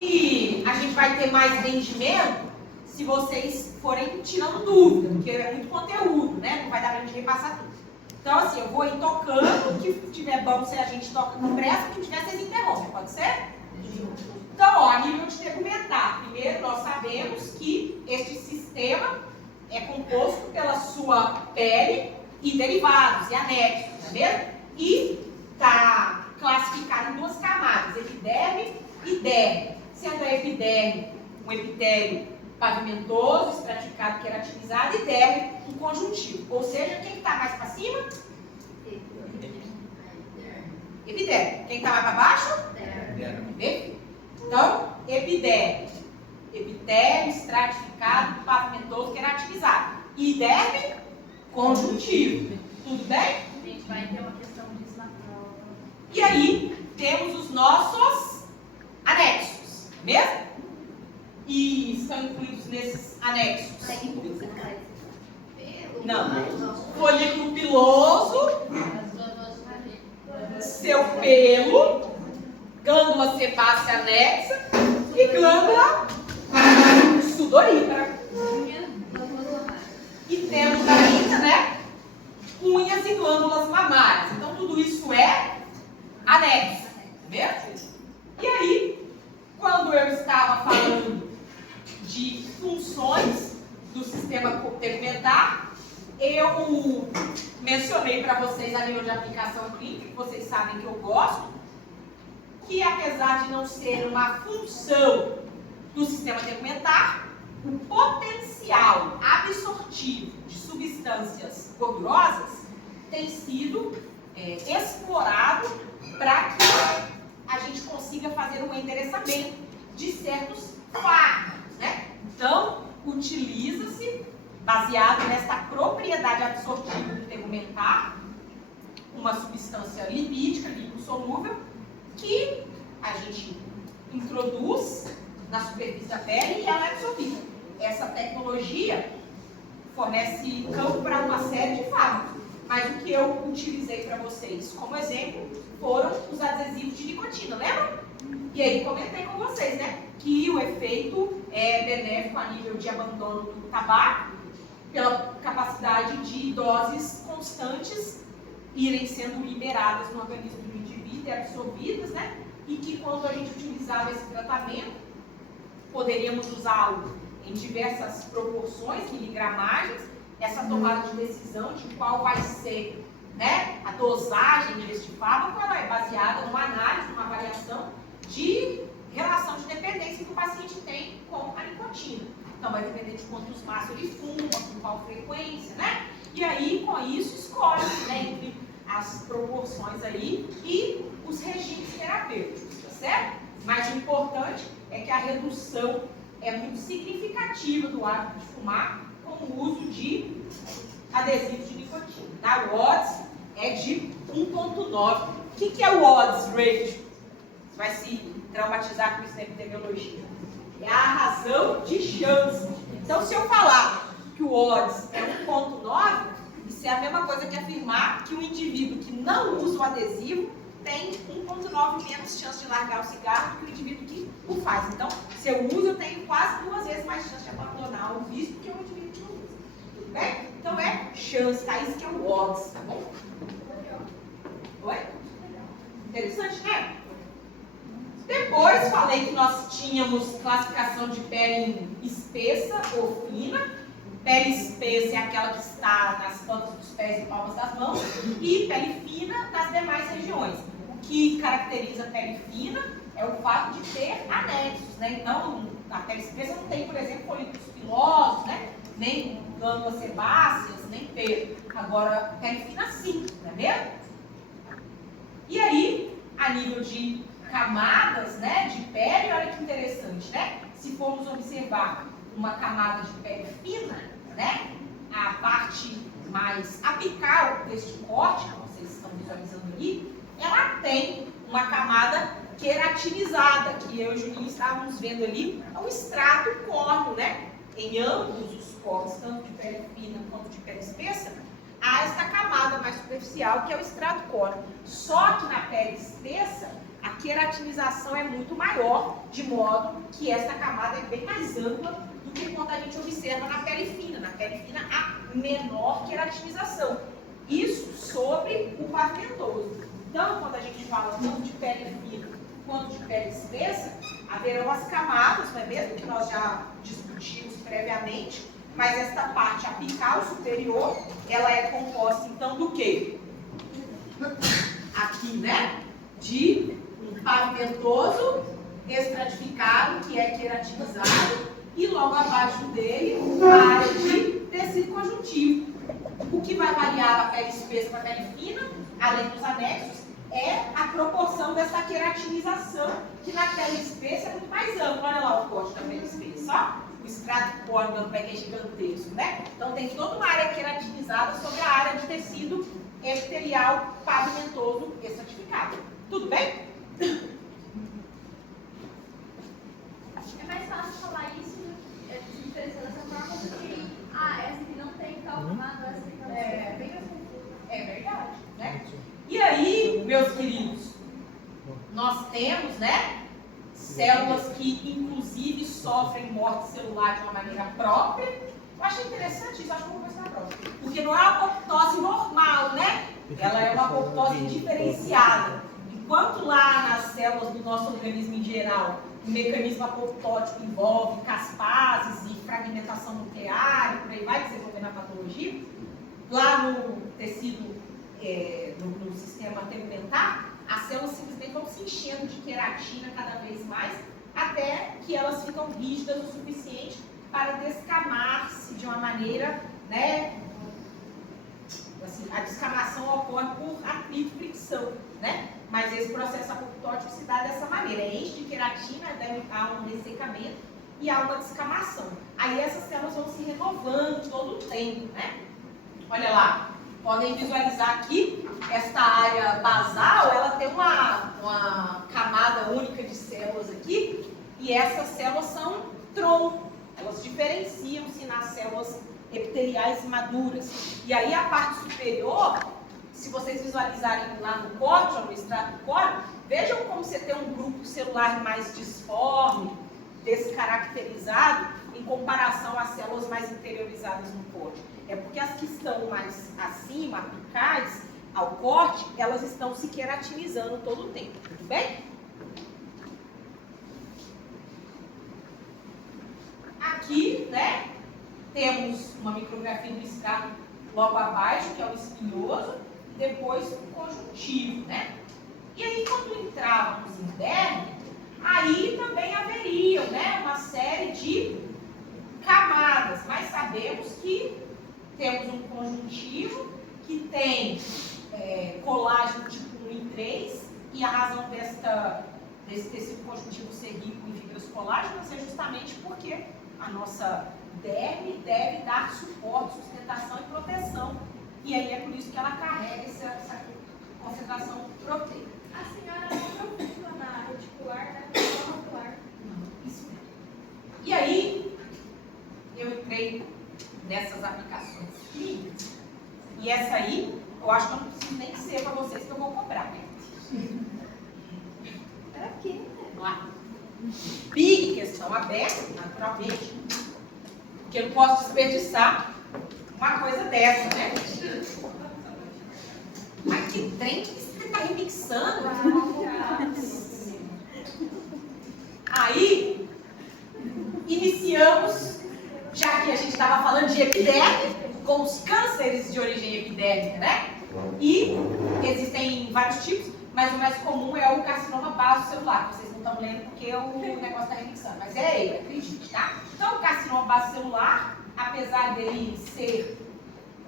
E a gente vai ter mais rendimento se vocês forem tirando dúvida, porque é muito conteúdo, né? Não vai dar pra gente repassar tudo. Então, assim, eu vou ir tocando, o que tiver bom, se a gente toca com pressa, o que tiver, vocês interrompem, pode ser? Então, ó, a nível de tegumentar, primeiro nós sabemos que este sistema é composto pela sua pele e derivados, e anexos, tá vendo? E está classificado em duas camadas, epiderme e derme. Sendo a epiderme um epitélio pavimentoso, estratificado, queratinizado, e derme um conjuntivo. Ou seja, quem está mais para cima? Epiderme. Quem está mais para baixo? Derme. Então, epiderme, epitélio, estratificado, pavimentoso, queratinizado. E derme, conjuntivo. Tudo bem? A gente vai ter uma questão disso na prova. E aí, temos os nossos anexos, mesmo? E estão incluídos nesses anexos? Não. Folículo piloso, seu pelo, glândula sebácea anexa e glândula sudorípara. E temos ainda, né, unhas e glândulas mamárias. Então, tudo isso é anexo, tá vendo? E aí, quando eu estava falando de funções do sistema tegumentar, eu mencionei para vocês a nível de aplicação clínica, que vocês sabem que eu gosto, que apesar de não ser uma função do sistema tegumentar, o potencial absortivo de substâncias gordurosas tem sido explorado para que a gente consiga fazer um endereçamento de certos fármacos, né? Então, utiliza-se, baseado nesta propriedade absortiva do tegumentar, uma substância lipídica, lipossolúvel, que a gente introduz na superfície da pele e ela é absorvida. Essa tecnologia fornece campo para uma série de fármacos, mas o que eu utilizei para vocês como exemplo foram os adesivos de nicotina, lembram? E aí comentei com vocês, né, que o efeito é benéfico a nível de abandono do tabaco, pela capacidade de doses constantes irem sendo liberadas no organismo do indivíduo e absorvidas, né? E que quando a gente utilizava esse tratamento, poderíamos usá-lo em diversas proporções, miligramagens, essa tomada de decisão de qual vai ser, né, a dosagem deste fármaco, ela é baseada numa análise, numa avaliação de relação de dependência que o paciente tem com a nicotina. Então, vai depender de quantos maços ele fuma, com qual frequência, né? E aí, com isso, escolhe, né, entre as proporções aí e os regimes terapêuticos, tá certo? Mas o importante é que a redução é muito significativa do hábito de fumar com o uso de adesivos de nicotina. Tá? O odds é de 1,9. O que é o odds ratio? Você vai se traumatizar com isso na epidemiologia. É a razão de chance. Então, se eu falar que o odds é 1,9, isso é a mesma coisa que afirmar que o indivíduo que não usa o adesivo tem 1,9 menos chance de largar o cigarro do que o indivíduo que o faz. Então, se eu uso, eu tenho quase 2 vezes mais chance de abandonar o vício do que o indivíduo que não usa. Tudo bem? Então, é chance, tá? Isso que é o odds, tá bom? Oi? Interessante, né? Depois falei que nós tínhamos classificação de pele espessa ou fina. Pele espessa é aquela que está nas plantas dos pés e palmas das mãos. E pele fina nas demais regiões. O que caracteriza a pele fina é o fato de ter anexos, né? Então, a pele espessa não tem, por exemplo, folículos pilosos, né? Nem glândulas sebáceas, nem pelo. Agora, pele fina sim, não é mesmo? E aí, a nível de camadas, né, de pele, olha que interessante, né? Se formos observar uma camada de pele fina, né, a parte mais apical deste corte, que vocês estão visualizando ali, ela tem uma camada queratinizada, que eu e o Julinho estávamos vendo ali, é o extrato córneo, né? Em ambos os cortes, tanto de pele fina quanto de pele espessa, há esta camada mais superficial, que é o extrato córneo. Só que na pele espessa, a queratinização é muito maior, de modo que essa camada é bem mais ampla do que quando a gente observa na pele fina. Na pele fina, há menor queratinização. Isso sobre o pavimentoso. Então, quando a gente fala tanto de pele fina quanto de pele espessa, haverão as camadas, não é mesmo? Que nós já discutimos previamente, mas esta parte apical superior, ela é composta, então, do quê? Aqui, né? De um pavimentoso estratificado, que é queratinizado, e logo abaixo dele, a área de tecido conjuntivo. O que vai variar da pele espessa para a pele fina, além dos anexos, é a proporção dessa queratinização, que na pele espessa é muito mais ampla. Olha lá o corte da pele espessa, ó. O extrato córneo do pé que é gigantesco, né? Então tem toda uma área queratinizada sobre a área de tecido epitelial pavimentoso estratificado. Tudo bem? É mais fácil falar isso, se diferenciar dessa forma, do que essa aqui não tem tal camada, essa aqui não tem. É bem mais confuso. É verdade, né? E aí, meus queridos, nós temos, né, células que inclusive sofrem morte celular de uma maneira própria. Eu achei interessante isso, acho que eu vou mostrar a prova. Porque não é uma apoptose normal, né? Ela é uma apoptose diferenciada. Enquanto lá nas células do nosso organismo em geral, o mecanismo apoptótico envolve caspases e fragmentação nuclear, e por aí vai, que vocês vão ver na patologia, lá no tecido, no sistema tegmentar, as células simplesmente vão se enchendo de queratina cada vez mais, até que elas ficam rígidas o suficiente para descamar-se de uma maneira, né? Assim, a descamação ocorre por atrito e fricção, né? Mas esse processo apoptótico se dá dessa maneira: enche de queratina, há um dessecamento e há uma descamação. Aí essas células vão se renovando todo o tempo, né? Olha lá, podem visualizar aqui, esta área basal, ela tem uma camada única de células aqui, e essas células são tronco, elas diferenciam-se nas células epiteliais maduras. E aí a parte superior, se vocês visualizarem lá no corte, ou no extrato córneo, vejam como você tem um grupo celular mais disforme, descaracterizado, em comparação às células mais interiorizadas no corte. É porque as que estão mais acima, apicais ao corte, elas estão se queratinizando todo o tempo, tudo bem? Aqui, né, temos uma micrografia do extrato logo abaixo, que é o espinhoso, e depois o conjuntivo, né? E aí, quando entrávamos em derme, aí também haveriam, né, uma série de camadas, mas sabemos que temos um conjuntivo que tem colágeno tipo 1 e 3, e a razão desse tecido conjuntivo ser rico em fibras colágenas é justamente porque a nossa derme deve dar suporte, sustentação e proteção. E aí é por isso que ela carrega essa concentração proteica. A senhora não profunda na reticular, né? Reticular. Isso mesmo. E aí, eu entrei nessas aplicações clínicas, e essa aí, eu acho que eu não preciso nem dizer para vocês que eu vou cobrar, né? Pra quê? Vamos lá. Big questão aberta, naturalmente, porque eu não posso desperdiçar uma coisa dessa, né? Mas que trem que você está remixando? Aí, iniciamos, já que a gente estava falando de epiderme, com os cânceres de origem epidérmica, né? E existem vários tipos, mas o mais comum é o carcinoma basocelular. Vocês não estão lendo porque o negócio está remixando, mas é ele, acredite, tá? Então, o carcinoma basocelular, apesar dele ser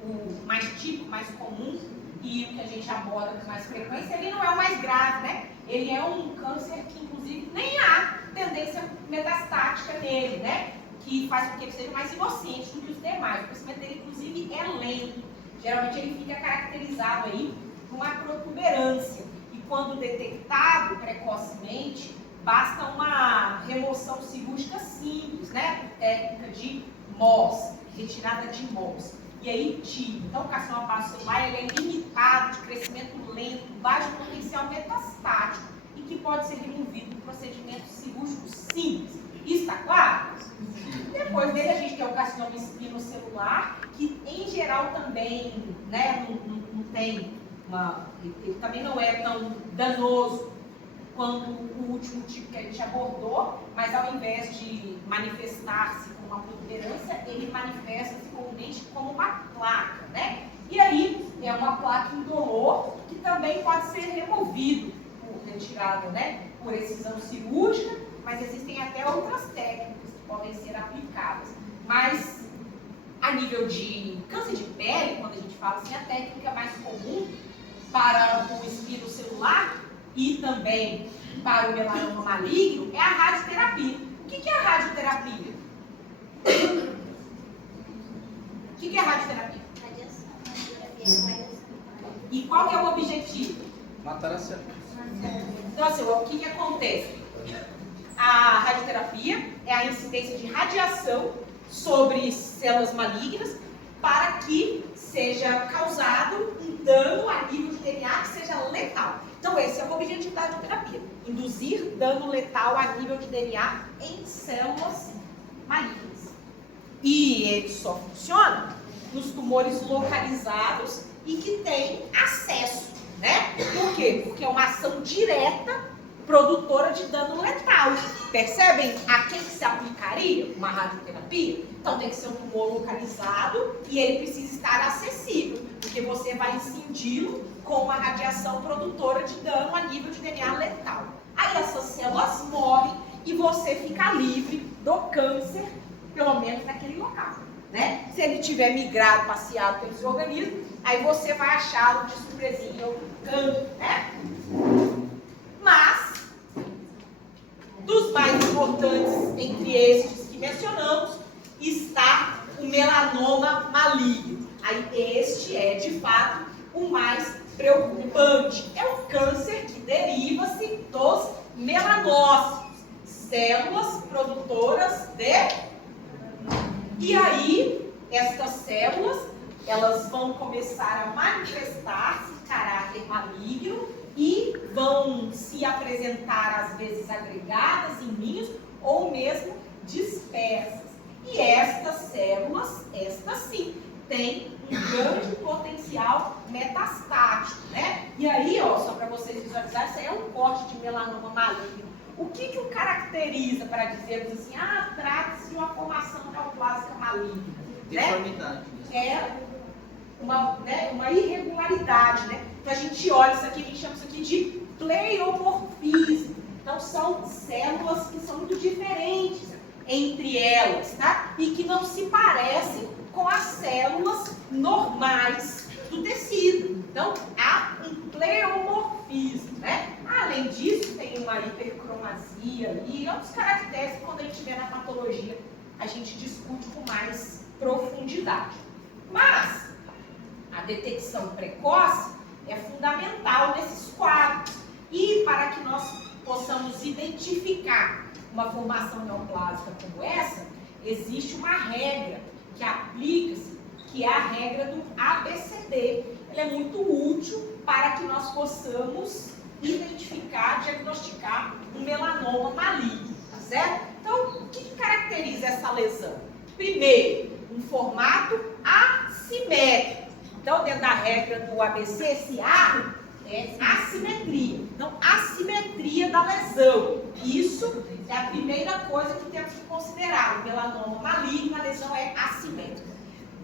o mais típico, mais comum, e o que a gente aborda com mais frequência, ele não é o mais grave, né? Ele é um câncer que, inclusive, nem há tendência metastática nele, né? Que faz com que ele seja mais inocente do que os demais. O crescimento dele, inclusive, é lento. Geralmente, ele fica caracterizado aí por uma protuberância. E quando detectado precocemente, basta uma remoção cirúrgica simples, né? Técnica de MOS, retirada de MOS. E aí tira. Então, o carcinoma basocelular ele é limitado, de crescimento lento, baixo potencial metastático, e que pode ser removido por procedimento cirúrgico simples. Isso está claro? Depois dele a gente tem o carcinoma espinocelular, que em geral também, né, não tem ele também não é tão danoso quanto o último tipo que a gente abordou, mas ao invés de manifestar-se como uma protuberância, ele manifesta-se comumente como uma placa, né? E aí é uma placa indolor que também pode ser removido por retirada, né, por excisão cirúrgica, mas existem até outras técnicas que podem ser aplicadas. Mas a nível de câncer de pele, quando a gente fala assim, a técnica mais comum para o espinocelular e também para o melanoma maligno é a radioterapia. O que é a radioterapia? O que é a radioterapia? E qual que é o objetivo? Matar a célula. Então, assim, o que acontece? A radioterapia é a incidência de radiação sobre células malignas para que seja causado um dano a nível de DNA que seja letal. Então, esse é o objetivo da radioterapia: induzir dano letal a nível de DNA em células malignas. E ele só funciona nos tumores localizados e que têm acesso, né? Por quê? Porque é uma ação direta produtora de dano letal. Percebem a quem que se aplicaria uma radioterapia? Então tem que ser um tumor localizado e ele precisa estar acessível, porque você vai incidir com uma radiação produtora de dano a nível de DNA letal. Aí essas células morrem e você fica livre do câncer, pelo menos naquele local, né? Se ele tiver migrado, passeado pelo seu organismo, aí você vai achá-lo de surpresinha ou canto, né? Mas dos mais importantes entre estes que mencionamos está o melanoma maligno. Aí este é, de fato, o mais preocupante. É um câncer que deriva-se dos melanócitos, células produtoras de... E aí, estas células, elas vão começar a manifestar-se em caráter maligno e vão se apresentar, às vezes, agregadas em ninhos ou mesmo dispersas. E estas células, estas sim, têm um grande potencial metastático, né? E aí, ó, só para vocês visualizarem, isso aí é um corte de melanoma maligno. O que o caracteriza para dizermos assim, trata-se de uma formação neoplásica maligna? Deformidade. Né? É uma irregularidade, né? Então a gente olha isso aqui, a gente chama isso aqui de pleiomorfismo. Então são células que são muito diferentes entre elas, tá? E que não se parecem com as células normais do tecido. Então há um pleiomorfismo, né? Além disso, tem uma hipercromasia ali, outros caracteres que quando a gente estiver na patologia a gente discute com mais profundidade. Mas a detecção precoce é fundamental nesses quadros. E para que nós possamos identificar uma formação neoplásica como essa, existe uma regra que aplica-se, que é a regra do ABCD. Ela é muito útil para que nós possamos identificar, diagnosticar um melanoma maligno, tá certo? Então, o que caracteriza essa lesão? Primeiro, um formato assimétrico. Então, dentro da regra do ABC, esse A é assimetria. Então, assimetria da lesão. Isso é a primeira coisa que temos que considerar. O melanoma maligno, a lesão é assimétrica.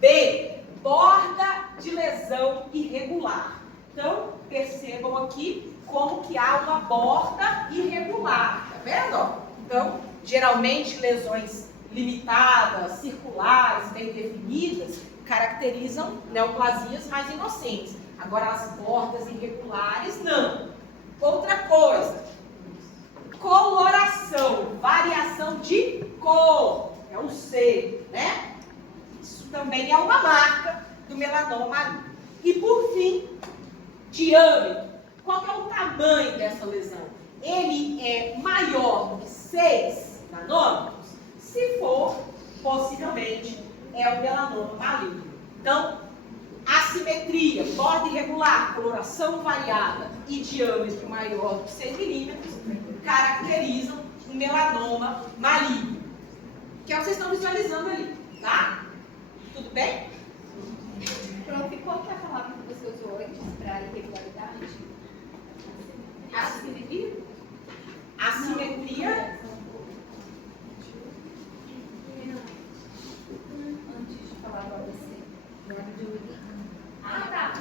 B, borda de lesão irregular. Então, percebam aqui como que há uma borda irregular. Tá vendo? Então, geralmente, lesões limitadas, circulares, bem definidas, caracterizam neoplasias mais inocentes. Agora, as bordas irregulares, não. Outra coisa, coloração, variação de cor, é o C, né? Isso também é uma marca do melanoma maligno. E, por fim, diâmetro. Qual é o tamanho dessa lesão? Ele é maior do que 6 nanômetros? Se for, possivelmente, é o melanoma maligno. Então, Assimetria, borda irregular, coloração variada e diâmetro maior do que 6 milímetros caracterizam um melanoma maligno. Que é o que vocês estão visualizando ali, tá? Tudo bem? Prof, qual que é a palavra que você usou antes para irregularidade? Assimetria? Assimetria. Antes de falar do ABC. Ah, tá.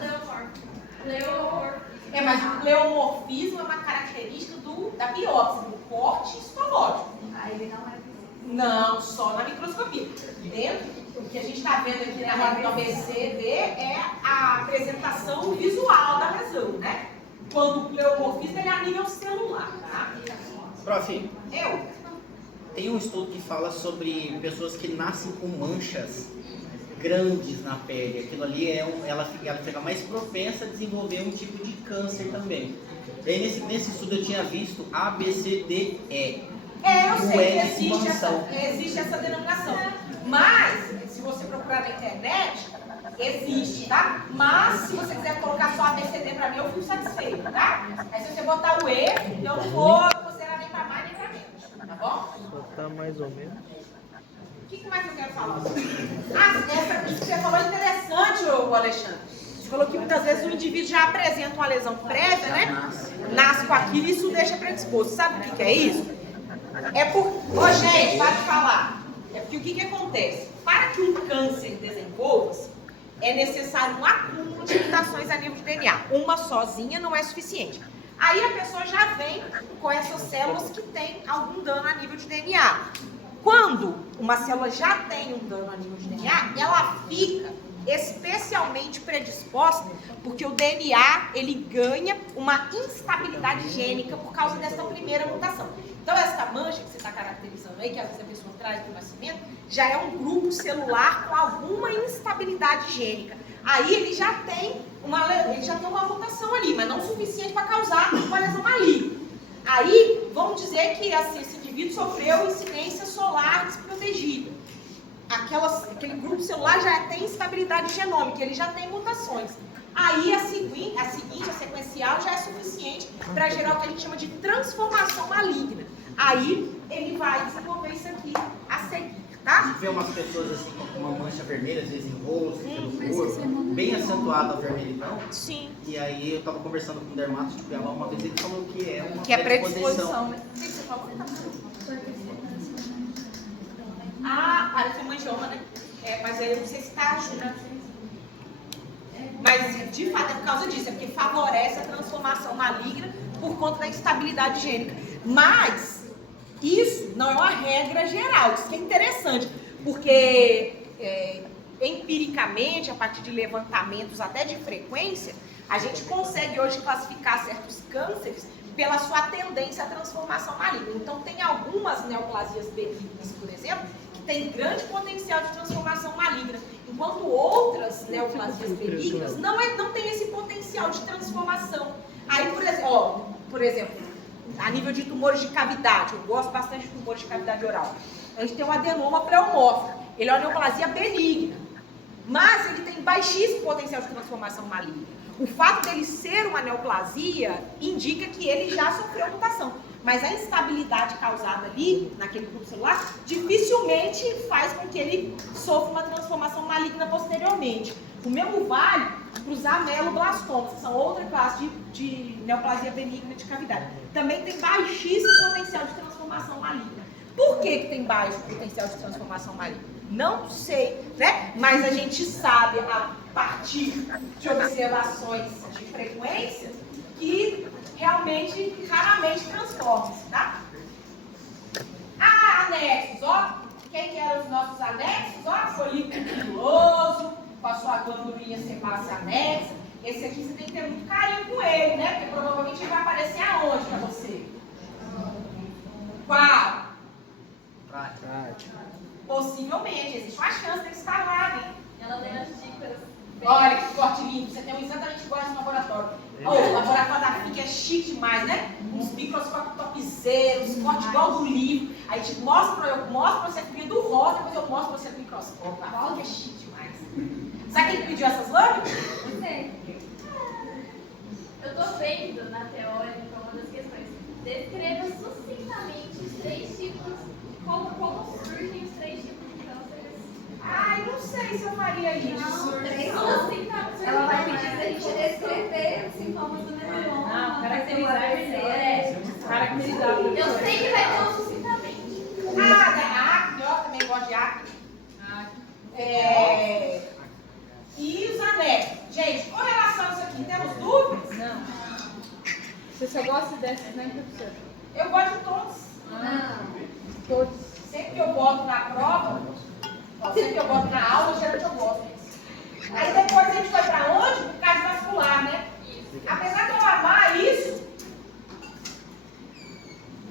Pleomorfismo. Mas o pleomorfismo é uma característica da biópsia, do corte histológico. Ah, ele não é visível. Não, só na microscopia. Dentro, o que a gente está vendo aqui no ABCD é a apresentação visual da lesão, né? Quando o pleomorfismo ele é a nível celular, tá? Prof, Eu? tem um estudo que fala sobre pessoas que nascem com manchas grandes na pele. Aquilo ali ela fica mais propensa a desenvolver um tipo de câncer também. Daí nesse estudo eu tinha visto A, B, C, D, E. Eu O sei E que de mansão. existe essa denominação. Mas, se você procurar na internet, existe, tá? Mas, se você quiser colocar só ABCD pra mim, eu fico satisfeito, tá? Aí, se você botar o E, eu não vou considerar nem pra mais nem pra menos, tá bom? Só tá mais ou menos. O que mais eu quero falar? Isso que você falou é interessante, ô Alexandre. Você falou que muitas vezes o indivíduo já apresenta uma lesão prévia, né? Nasce com aquilo e isso deixa predisposto. Sabe o que é isso? É por... Ô, gente, para de falar. É porque o que acontece? Para que um câncer desenvolva-se, é necessário um acúmulo de mutações a nível de DNA. Uma sozinha não é suficiente. Aí a pessoa já vem com essas células que têm algum dano a nível de DNA. Quando uma célula já tem um dano a nível de DNA, ela fica especialmente predisposta porque o DNA ele ganha uma instabilidade gênica por causa dessa primeira mutação. Então essa mancha que você está caracterizando aí, que às vezes a pessoa traz do nascimento, já é um grupo celular com alguma instabilidade gênica. Aí ele já tem uma mutação ali, mas não o suficiente para causar uma lesão maligna. Aí, vamos dizer que assim, esse indivíduo sofreu incidência solar desprotegida. Aquele grupo celular já tem instabilidade genômica, ele já tem mutações. Aí a sequencial, já é suficiente para gerar o que a gente chama de transformação maligna. Aí ele vai desenvolver isso aqui a seguir, tá? Vê umas pessoas assim com uma mancha vermelha, às vezes em rosto, pelo corpo, bem acentuada a vermelhidão. Sim. E aí eu tava conversando com um dermato de Piauí uma vez, ele falou que é uma Que é predisposição. Né? O que você falou? Parece uma manjoma, né? Mas aí eu não sei se está ajudando. Mas, de fato, é por causa disso. É porque favorece a transformação maligna por conta da instabilidade gênica. Mas, isso não é uma regra geral. Isso que é interessante. Porque, empiricamente, a partir de levantamentos até de frequência, a gente consegue hoje classificar certos cânceres pela sua tendência à transformação maligna. Então, tem algumas neoplasias benignas, por exemplo, que têm grande potencial de transformação maligna, enquanto outras neoplasias benignas não têm esse potencial de transformação. Aí, por exemplo, a nível de tumores de cavidade, eu gosto bastante de tumores de cavidade oral, a gente tem um adenoma pleomórfico, ele é uma neoplasia benigna, mas ele tem baixíssimo potencial de transformação maligna. O fato dele ser uma neoplasia indica que ele já sofreu mutação. Mas a instabilidade causada ali, naquele grupo celular, dificilmente faz com que ele sofra uma transformação maligna posteriormente. O mesmo vale para os ameloblastomas, que são outra classe de neoplasia benigna de cavidade. Também tem baixíssimo potencial de transformação maligna. Por que tem baixo potencial de transformação maligna? Não sei, né? Mas a gente sabe, a partir de observações de frequência, que realmente, raramente transforma-se, tá? Anexos, ó. Quem que eram os nossos anexos? Ó, folículo tubuloso, com a sua glândulinha sebácea anexa. Esse aqui você tem que ter muito carinho com ele, né? Porque provavelmente ele vai aparecer aonde pra você? Qual? Possivelmente, existe uma chance dele estar lá, né? Ela tem as dicas. Olha que corte lindo, você tem um exatamente igual no laboratório. O laboratório da FIC é chique demais, né? Uns microscópios topzeiros, corte igual do livro. Aí te mostro pra você a figurinha do rosa, depois eu mostro pra você o microscópio. A FIC é chique demais. Sabe quem pediu essas lâminas? Não sei. Eu tô vendo na teórica uma das questões. Descreva sucintamente os 3 tipos, como surgem os 3 tipos de cânceres. Ai, não sei se eu faria isso. Ela vai pedir pra gente descrever os sintomas do melanoma. Não, caracterizar melhor. Caracterizar. Eu sei que vai ter um sucintamente. Da acne, ó, também gosto de acne. E os anexos. Gente, com relação a isso aqui, temos dúvidas? Não. Você só gosta dessas, né, professora? Eu gosto de todos. Não. Todos. Sempre que eu boto na prova, sempre que eu boto na aula, geralmente eu gosto. Aí depois a gente foi pra onde? Pro cardiovascular, né? Apesar de eu amar isso,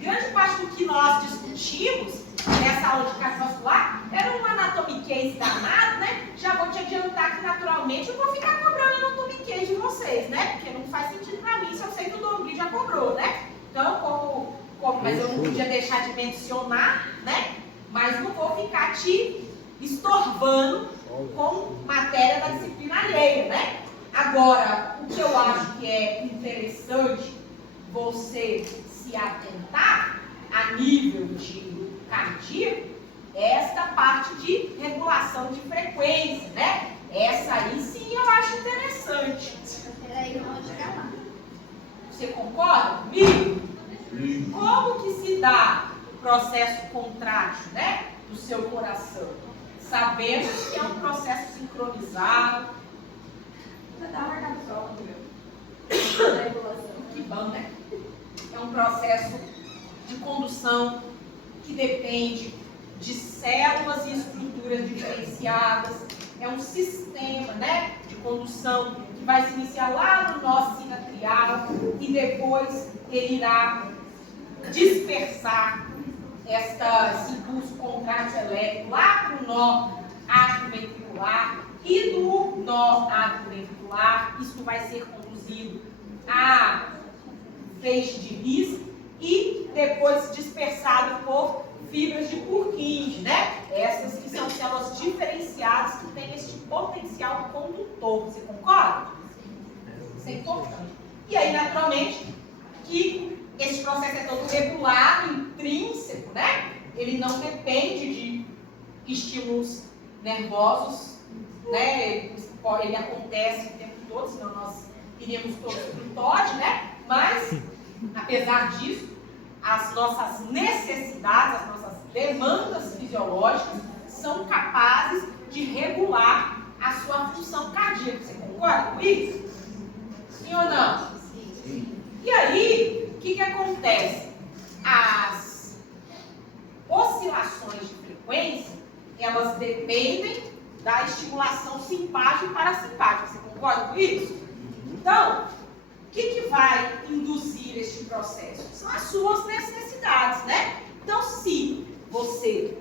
grande parte do que nós discutimos nessa aula de cardiovascular era um anatomiquez danado, né? Já vou te adiantar que naturalmente eu vou ficar cobrando anatomiquez de vocês, né? Porque não faz sentido pra mim se eu sei que o Dongui já cobrou, né? Então, mas eu não podia deixar de mencionar, né? Mas não vou ficar te estorvando com matéria da disciplina alheia, né? Agora, o que eu acho que é interessante você se atentar a nível de cardíaco é esta parte de regulação de frequência, né? Essa aí sim eu acho interessante. Peraí, eu vou chegar lá. Você concorda comigo? Como que se dá o processo contrátil, né, do seu coração? Sabemos que é um processo sincronizado. Você dá uma marcada só no meu. Que bom, né? É um processo de condução que depende de células e estruturas diferenciadas. É um sistema, né, de condução que vai se iniciar lá no nó sinatrial e depois ele irá dispersar esse impulso contrátil elétrico lá para o nó atrioventricular e do nó atrioventricular isso vai ser conduzido a feixe de His e depois dispersado por fibras de Purkinje, né? Essas que são células diferenciadas que têm este potencial condutor. Você concorda? Isso é importante. E aí, naturalmente, que esse processo é todo regulado, intrínseco, né? Ele não depende de estímulos nervosos, né? Ele acontece o tempo todo, senão nós iríamos todos para o TOD, né? Mas, apesar disso, as nossas necessidades, as nossas demandas fisiológicas são capazes de regular a sua função cardíaca. Você concorda com isso? Sim ou não? Sim. E aí, o que acontece? As oscilações de frequência, elas dependem da estimulação simpática e parasimpática. Você concorda com isso? Então, o que vai induzir este processo? São as suas necessidades, né? Então, se você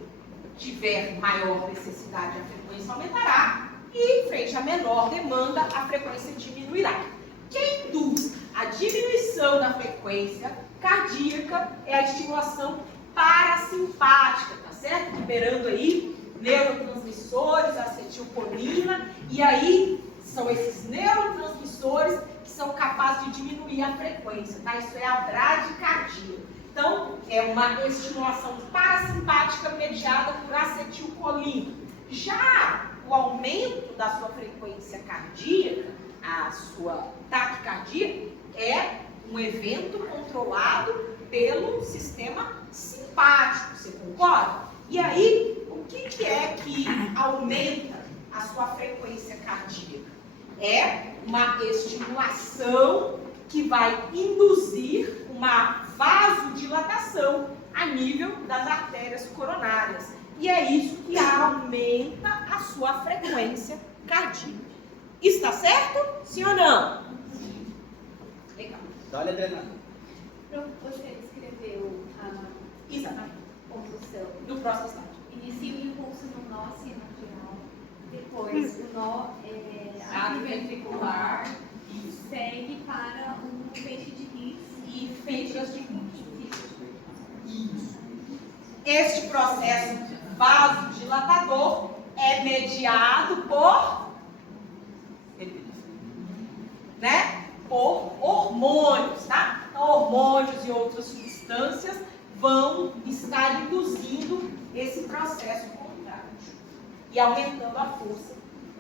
tiver maior necessidade, a frequência aumentará e, frente à menor demanda, a frequência diminuirá. Quem induz a diminuição da frequência cardíaca é a estimulação parasimpática, tá certo? Liberando aí neurotransmissores, acetilcolina, e aí são esses neurotransmissores que são capazes de diminuir a frequência, tá? Isso é a bradicardia. Então, é uma estimulação parasimpática mediada por acetilcolina. Já o aumento da sua frequência cardíaca, a sua taquicardia, é um evento controlado pelo sistema simpático, você concorda? E aí, o que é que aumenta a sua frequência cardíaca? É uma estimulação que vai induzir uma vasodilatação a nível das artérias coronárias. E é isso que aumenta a sua frequência cardíaca. Está certo? Sim ou não? Sim. Legal. Olha, Adriana. Você descreveu a Exatamente. condução. Do próximo slide. Inicia o impulso no nó sinovial, depois o nó atrioventricular segue para um feixe de His E fibras de Isso. Este processo vasodilatador é mediado por né, por hormônios, tá? Então, hormônios e outras substâncias vão estar induzindo esse processo contrátil e aumentando a força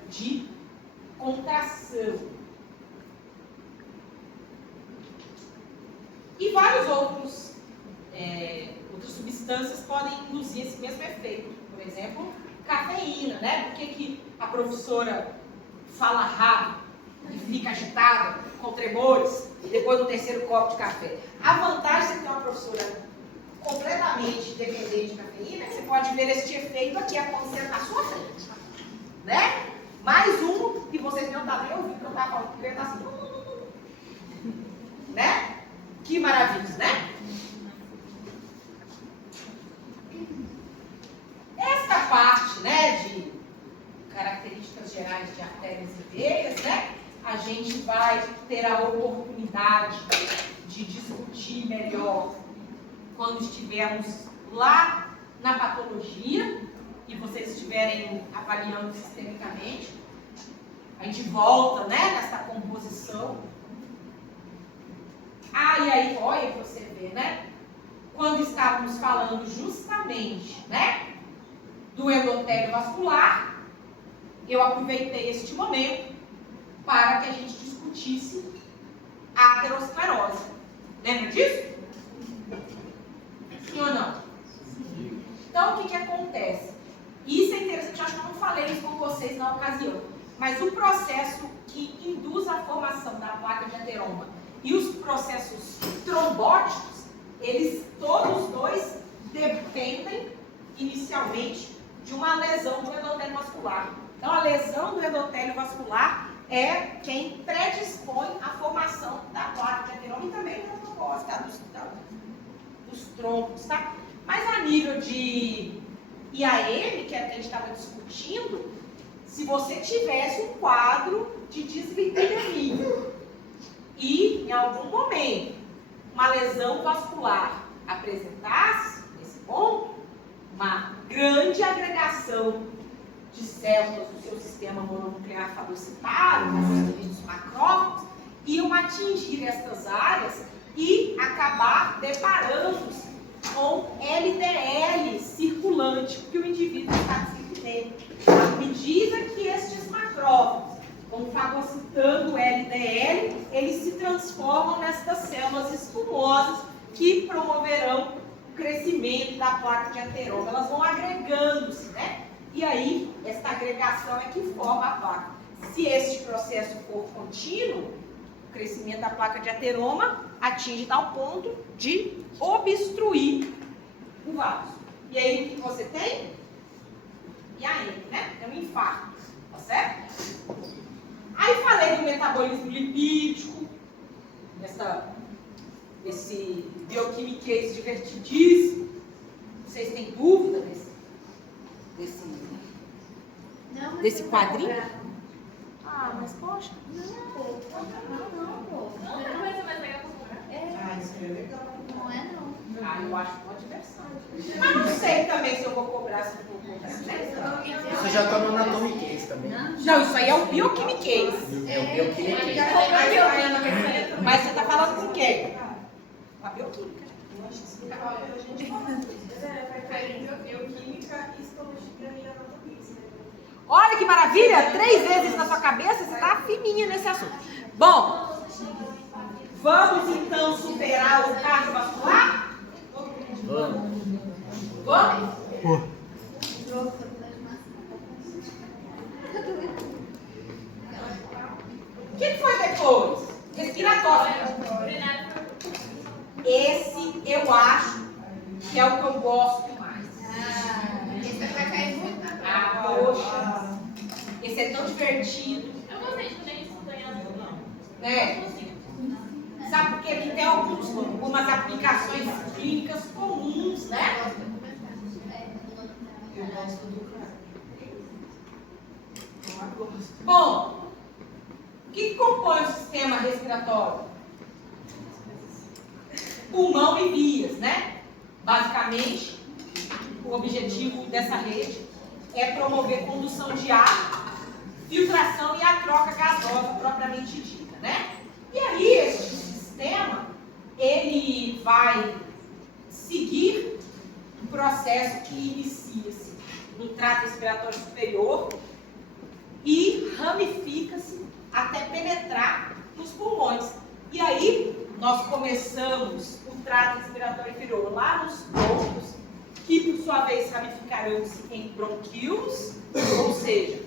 de contração. E vários outras substâncias podem induzir esse mesmo efeito. Por exemplo, cafeína, né? Por que a professora fala rápido e fica agitada, com tremores, depois do terceiro copo de café? A vantagem de ter uma professora completamente dependente de cafeína é que você pode ver este efeito aqui acontecendo na sua frente, né? Mais um, e vocês não estavam nem ouvindo que eu estava falando, porque eu estava assim, né? Que maravilha, né? Esta parte, né, de características gerais de artérias e veias, né, a gente vai ter a oportunidade de discutir melhor quando estivermos lá na patologia e vocês estiverem avaliando sistemicamente. A gente volta, né, nessa composição. E aí, olha para você ver, né, quando estávamos falando justamente, né, do endotélio vascular, eu aproveitei este momento para que a gente discutisse a aterosclerose. Lembra disso? Sim ou não? Então, o que acontece? Isso é interessante, acho que eu não falei isso com vocês na ocasião, mas o processo que induz a formação da placa de ateroma e os processos trombóticos, eles todos dois dependem inicialmente de uma lesão do endotélio vascular. Então, a lesão do endotélio vascular é quem predispõe à formação da placa de ateroma e também da trombose, tá? Dos trombos, tá? Mas a nível de IAM, que a gente estava discutindo, se você tivesse um quadro de dislipidemia e, em algum momento, uma lesão vascular apresentasse, nesse ponto, uma grande agregação de células do seu sistema mononuclear fagocitário, os macrófagos, iam atingir estas áreas e acabar deparando-se com LDL circulante, porque o indivíduo está deslipidêmico. À medida que estes macrófagos vão fagocitando o LDL, eles se transformam nestas células espumosas que promoverão o crescimento da placa de ateroma. Elas vão agregando-se, né? E aí, esta agregação é que forma a placa. Se este processo for contínuo, o crescimento da placa de ateroma atinge tal ponto de obstruir o vaso. E aí, o que você tem? E aí, né? É um infarto, tá certo? Aí falei do metabolismo lipídico, esse bioquimiquês divertidíssimo. Vocês têm dúvida desse quadrinho? Mas poxa. Não, vai ser mais legal pra Isso é legal. Não é, não. Eu acho uma diversão. Mas não sei também se eu vou cobrar, se eu vou cobrar. Você já está no Anatomy Case também. Não, isso aí é o bioquimiquês. É o Bioquimiquês. Mas você está falando com quem? Com a bioquímica. Bioquímica, histologia e anatomia. Olha que maravilha! 3 vezes na sua cabeça, você está fininha nesse assunto. Bom, vamos então superar o cardiovascular? Vamos. Vamos? O que foi depois? Respiratório. Esse eu acho que é o que eu gosto mais. Poxa. Esse é tão divertido. Eu gostei de quando a gente estuda em azul. Né? Sabe por quê? Porque tem algumas aplicações clínicas comuns, né? Eu gosto do Bom, o que compõe o sistema respiratório? Pulmão e vias, né? Basicamente, o objetivo dessa rede é promover condução de ar, filtração e a troca gasosa propriamente dita, né? aí, este sistema, ele vai seguir um processo que inicia-se no trato respiratório superior e ramifica-se até penetrar nos pulmões. E aí, nós começamos o trato respiratório inferior lá nos brônquios, que por sua vez ramificarão-se em bronquíolos, ou seja,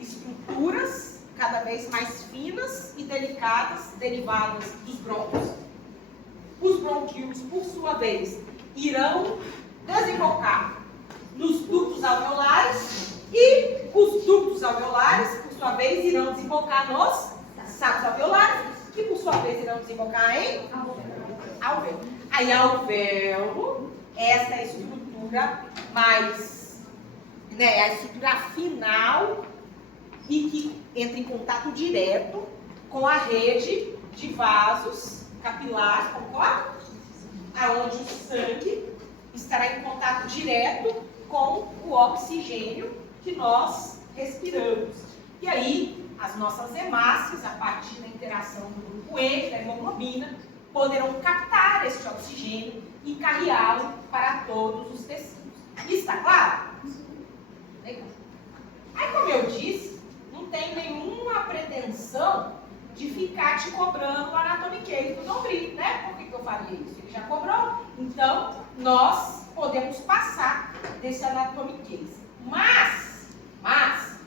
estruturas cada vez mais finas e delicadas, derivadas dos brônquios. Os bronquíolos, por sua vez, irão desembocar nos ductos alveolares e os ductos alveolares, por sua vez, irão desembocar nos sacos alveolares, que por sua vez irão desembocar em alvéolo. Aí, alvéolo, essa é a estrutura mais, né, a estrutura final e que entra em contato direto com a rede de vasos capilares, concorda? Aonde o sangue estará em contato direto com o oxigênio que nós respiramos. E aí, as nossas hemácias, a partir da interação do grupo N, da hemoglobina, poderão captar esse oxigênio e carreá-lo para todos os tecidos. Está claro? Legal. Aí, como eu disse, não tem nenhuma pretensão de ficar te cobrando o anatomy case do Dombril, né? Por que eu faria isso? Ele já cobrou, então nós podemos passar desse anatomy case. Mas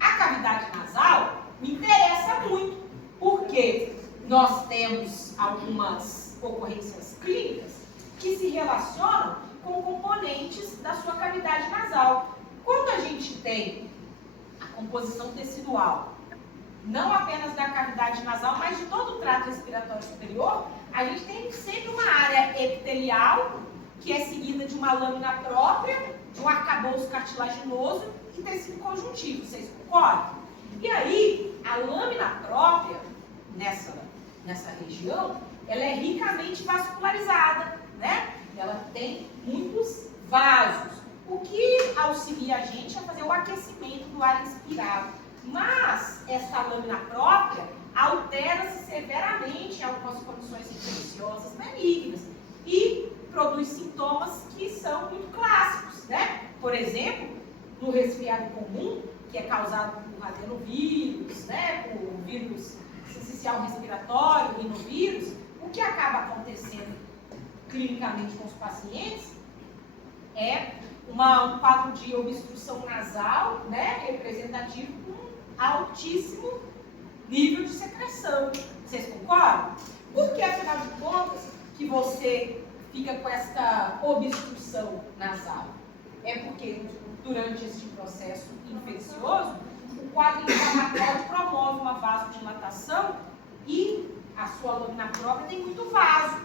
a cavidade nasal me interessa muito, porque nós temos algumas ocorrências clínicas que se relacionam com componentes da sua cavidade nasal. Quando a gente tem a composição tecidual, não apenas da cavidade nasal, mas de todo o trato respiratório superior, a gente tem sempre uma área epitelial, que é seguida de uma lâmina própria, de um arcabouço cartilaginoso e tecido conjuntivo. Vocês concordam? E aí, a lâmina própria, nessa região, ela é ricamente vascularizada, né? Ela tem muitos vasos, o que auxilia a gente a fazer o aquecimento do ar inspirado. Mas essa lâmina própria altera-se severamente em algumas condições infecciosas benignas e produz sintomas que são muito clássicos, né? Por exemplo, no resfriado comum, que é causado por adenovírus, né? Por vírus sincicial respiratório, rinovírus, o que acaba acontecendo clinicamente com os pacientes é um quadro de obstrução nasal, né? Representativo com altíssimo nível de secreção. Vocês concordam? Por que, afinal de contas, que você fica com esta obstrução nasal? É porque durante este processo infeccioso, o quadro inflamatório promove uma vasodilatação e a sua lâmina própria tem muito vaso.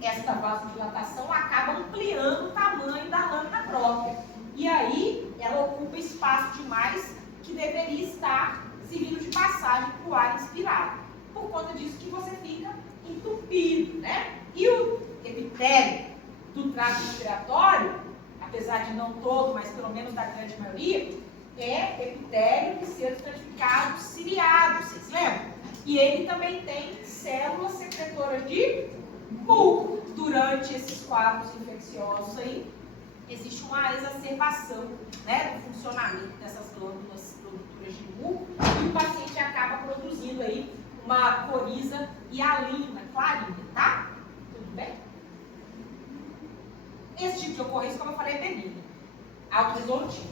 Esta vasodilatação acaba ampliando o tamanho da lâmina própria. E aí, ela ocupa espaço demais que deveria estar servindo de passagem para o ar inspirado. Por conta disso que você fica entupido, né? E o epitélio do trato respiratório, apesar de não todo, mas pelo menos da grande maioria, é epitélio de seres estratificados ciliados, vocês lembram? E ele também tem células secretoras de muco. Durante esses quadros infecciosos aí, existe uma exacerbação, né, do funcionamento dessas glândulas produtoras de muco e o paciente acaba produzindo aí uma coriza hialina, clarinha, tá? Tudo bem? Esse tipo de ocorrência, como eu falei, é benigna, autorresolutiva.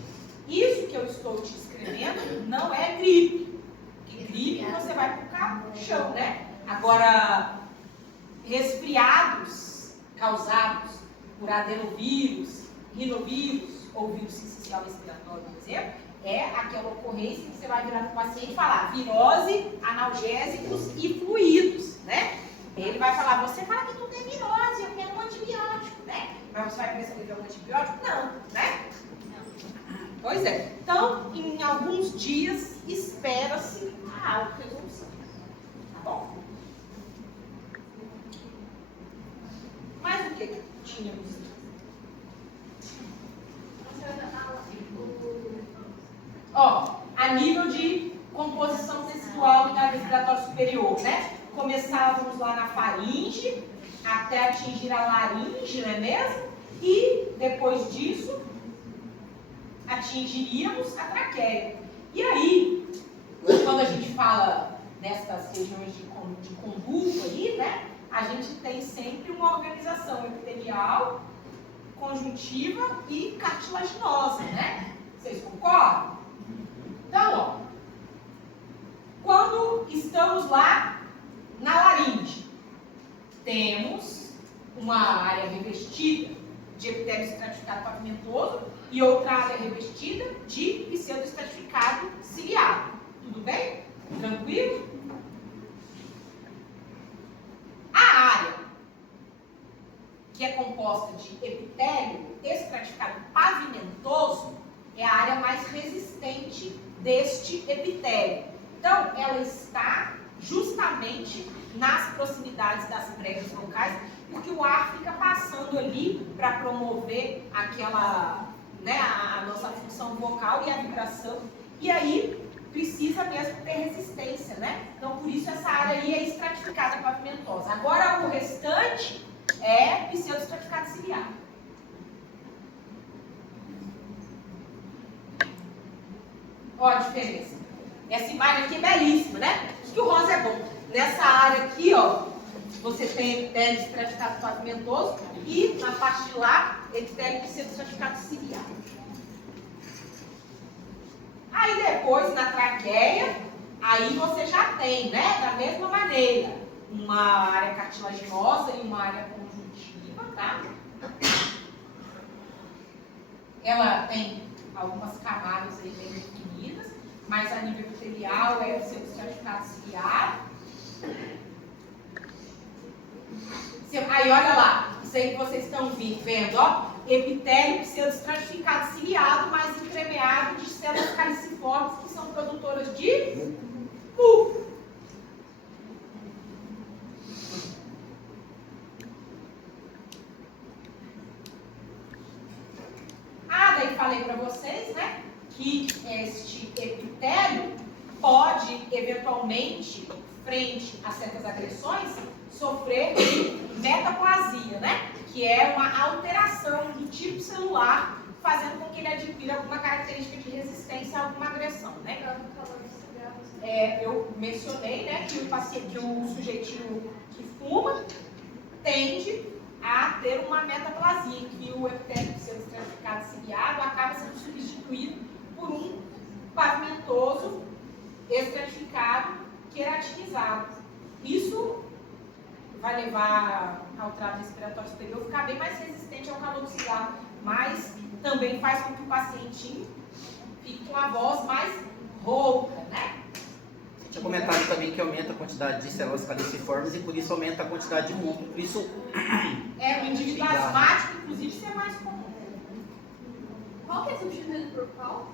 Isso que eu estou te escrevendo não é gripe, porque gripe você vai pro chão, né? Agora, resfriados causados por adenovírus, rinovírus ou vírus sincicial respiratório, por exemplo, é aquela ocorrência que você vai virar para o paciente e falar virose, analgésicos e fluidos, né? Ele vai falar, você fala que tudo é virose, eu quero um antibiótico, né? Mas você vai prescrever um antibiótico? Não, né? Pois é. Então, em alguns dias, espera-se a autorresolução. Tá bom? Mas o que tínhamos? Ó, a nível de composição tecidual do trato respiratório superior, né? Começávamos lá na faringe, até atingir a laringe, não é mesmo? E depois disso, atingiríamos a traqueia. E aí, quando a gente fala dessas regiões de conduto aí, né? A gente tem sempre uma organização epitelial, conjuntiva e cartilaginosa, né? Vocês concordam? Então, ó, quando estamos lá na laringe, temos uma área revestida de epitélio estratificado pavimentoso e outra área revestida de pseudoestratificado ciliado. Tudo bem? Tranquilo? A área que é composta de epitélio estratificado pavimentoso é a área mais resistente deste epitélio. Então, ela está justamente nas proximidades das pregas locais, porque o ar fica passando ali para promover aquela, né, a nossa função vocal e a vibração. E aí, precisa mesmo ter resistência, né? Então, por isso essa área aí é estratificada pavimentosa. Agora, o restante é pseudoestratificado ciliar. Olha a diferença. Essa imagem aqui é belíssima, né? Por que o rosa é bom? Nessa área aqui, ó, você tem epitélio estratificado pavimentoso e na parte de lá, epitélio pseudoestratificado ciliar. Aí depois, na traqueia, aí você já tem, né, da mesma maneira, uma área cartilaginosa e uma área conjuntiva, tá? Ela tem algumas camadas aí bem definidas, mas a nível epitelial é o pseudoestratificado ciliar. Aí olha lá, isso aí que vocês estão vendo, ó, epitélio pseudoestratificado ciliado, mais entremeado de células caliciformes que são produtoras de muco. Daí falei para vocês, né, que este epitélio pode, eventualmente, frente a certas agressões, sofrer de metaplasia, né? Que é uma alteração do tipo celular, fazendo com que ele adquira alguma característica de resistência a alguma agressão, né? Eu mencionei, né, que o paciente, que o sujeitinho que fuma tende a ter uma metaplasia, que o epitélio pseudoestratificado ciliado acaba sendo substituído por um pavimentoso estratificado queratinizado. Isso vai levar ao trato respiratório superior ficar bem mais resistente ao calor do cigarro, mas também faz com que o paciente fique com a voz mais rouca, né? Tinha comentado também que aumenta a quantidade de células caliciformes e por isso aumenta a quantidade de muco. Por isso. O indivíduo asmático, inclusive, isso é mais comum. Qual que é substituído por qual?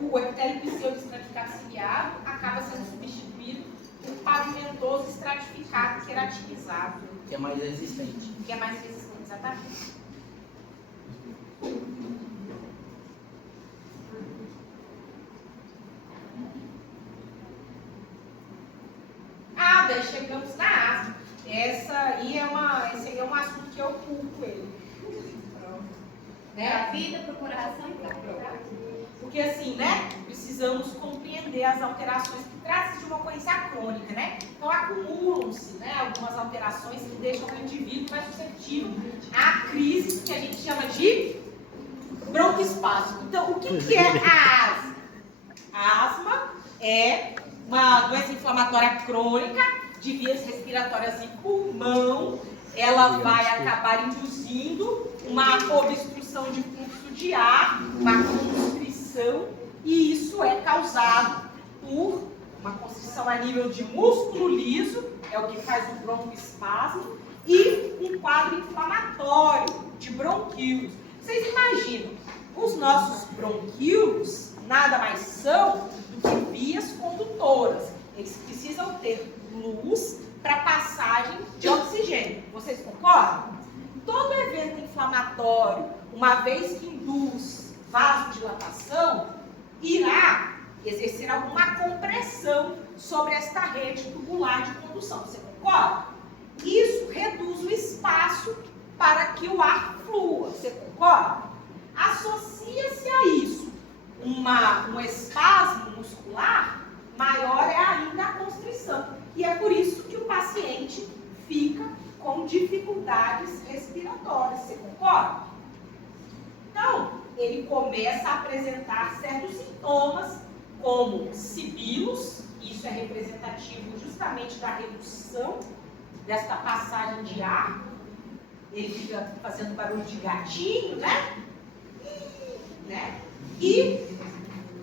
O epitélio pseudoestratificado ciliado acaba sendo substituído por pavimentoso estratificado queratinizado. Que é mais resistente. Que é mais resistente, exatamente. Daí chegamos na asma. Esse aí é um assunto que eu culpo ele. Né? A vida, procuração e procura. Porque assim, né? Precisamos compreender as alterações que trazem de uma ocorrência crônica, né? Então acumulam-se, né, algumas alterações que deixam o indivíduo mais suscetível a crises que a gente chama de broncoespasmo. Então, o que é a asma? A asma é uma doença inflamatória crônica de vias respiratórias e pulmão. Ela vai acabar induzindo uma obstrução de fluxo de ar, uma constrição, e isso é causado por uma constrição a nível de músculo liso, é o que faz o broncoespasmo, e um quadro inflamatório de bronquíolos. Vocês imaginam, os nossos bronquíolos nada mais são do que vias condutoras. Eles precisam ter luz para passagem de oxigênio. Vocês concordam? Todo evento inflamatório, uma vez que induz vasodilatação, irá exercer alguma compressão sobre esta rede tubular de condução. condução, você concorda? Isso reduz o espaço para que o ar flua, você concorda? Associa-se a isso um espasmo muscular, maior é ainda a constrição. E é por isso que o paciente fica com dificuldades respiratórias, você concorda? Então, ele começa a apresentar certos sintomas, como sibilos, isso é representativo justamente da redução desta passagem de ar. Ele fica fazendo barulho de gatinho, né? E,